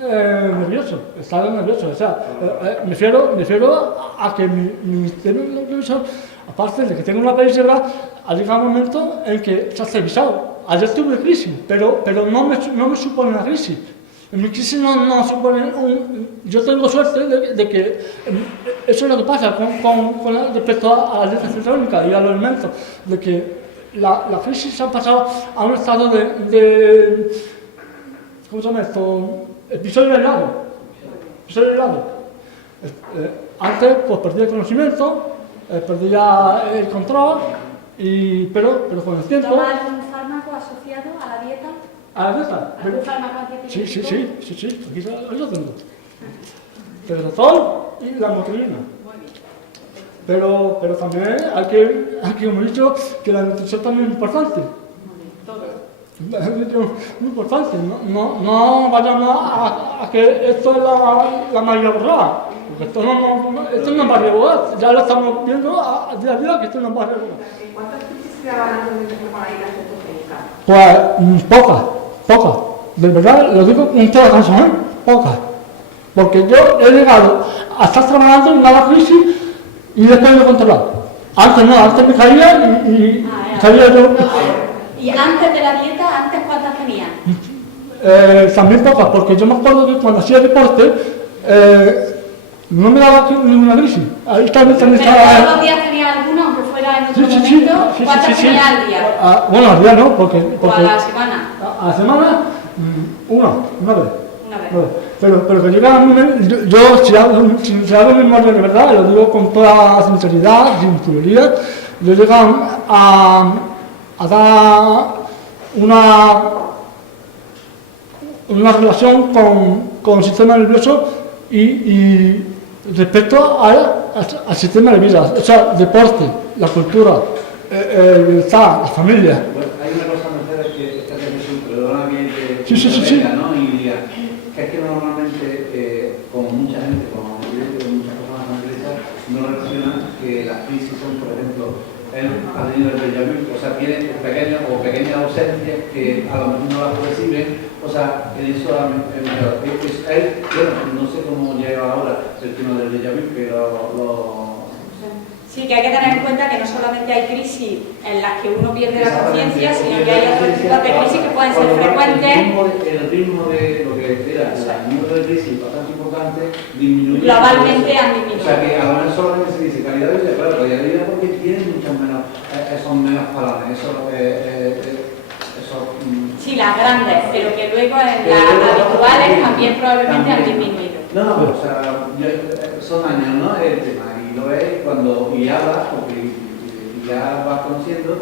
nervioso, o sea, me refiero a que mi sistema nervioso, aparte de que tengo una pérdida, ha llegado un momento en que se ha estabilizado. Ayer tuve crisis, pero no me supone una crisis. En mi crisis no supone yo tengo suerte de que eso es lo que pasa respecto a la dieta cetogénica y a los alimentos, de que la crisis se ha pasado a un estado de ¿cómo se llama esto? Episodio aislado. Antes pues perdía el conocimiento, perdía el control, pero con el tiempo... ¿Toma algún fármaco asociado a la dieta? ¿A la dieta? ¿Algún fármaco antiepiléptico? Sí, aquí lo tengo. Pedrotol y la motilina. Pero también hay que, como he dicho, que la nutrición también es importante. Muy importante. No vayamos a que esto es la María Borrada. Porque esto no es María Borrada. Ya lo estamos viendo día a día que esto no es María Borrada. ¿Cuántas crisis se daban antes de tomar la dieta cetogénica? Pues pocas. De verdad, lo digo con toda la razón, pocas. Porque yo he llegado a estar trabajando en una crisis y después lo he controlado. Antes me caía y salía yo. ¿Y antes de la dieta, cuántas tenías? También pocas, porque yo me acuerdo que cuando hacía deporte no me daba ninguna crisis. Ahí también ¿Pero estaba... todos los días tenías alguna, aunque fuera en otro momento? ¿Cuántas tenías al día? Bueno, al día no, porque ¿O a la semana? A la semana, una vez. Una vez. Pero que llega a mí, yo si hablo memoria de verdad, lo digo con toda sinceridad, sin pulería, yo llego a dar una relación con el sistema nervioso y respecto al sistema de vida, o sea, deporte, la cultura, el bienestar, la familia. Bueno, hay una cosa, Mercedes, que esta reflexión, perdona que Sí. ¿no? Y diría, que es que normalmente, como mucha gente, como muchas personas en la iglesia, no relacionan que las crisis son, por ejemplo, él ha tenido el déjà vu, o sea, tiene pequeñas ausencias que a lo mejor no las perciben, o sea, en eso bueno, no sé cómo llega ahora el tema del déjà vu, pero Sí, que hay que tener en cuenta que no solamente hay crisis en las que uno pierde la conciencia, sino que hay otros tipos de crisis que pueden ser frecuentes. El ritmo de lo que era el número de crisis bastante importante disminuye. Globalmente han disminuido. O sea que a lo mejor solamente se dice calidad de vida, claro, calidad de vida porque tienen muchas menos, son menos palabras, Sí, las grandes, pero que luego en las habituales también probablemente han disminuido. No, o sea, son años, ¿no? El tema, y lo ves cuando hablas, porque ya vas conociendo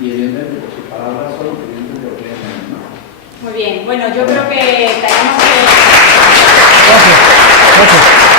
y evidentemente pues, tus palabras son evidentemente lo que es, ¿no? Muy bien, bueno, yo creo que tenemos que... Gracias.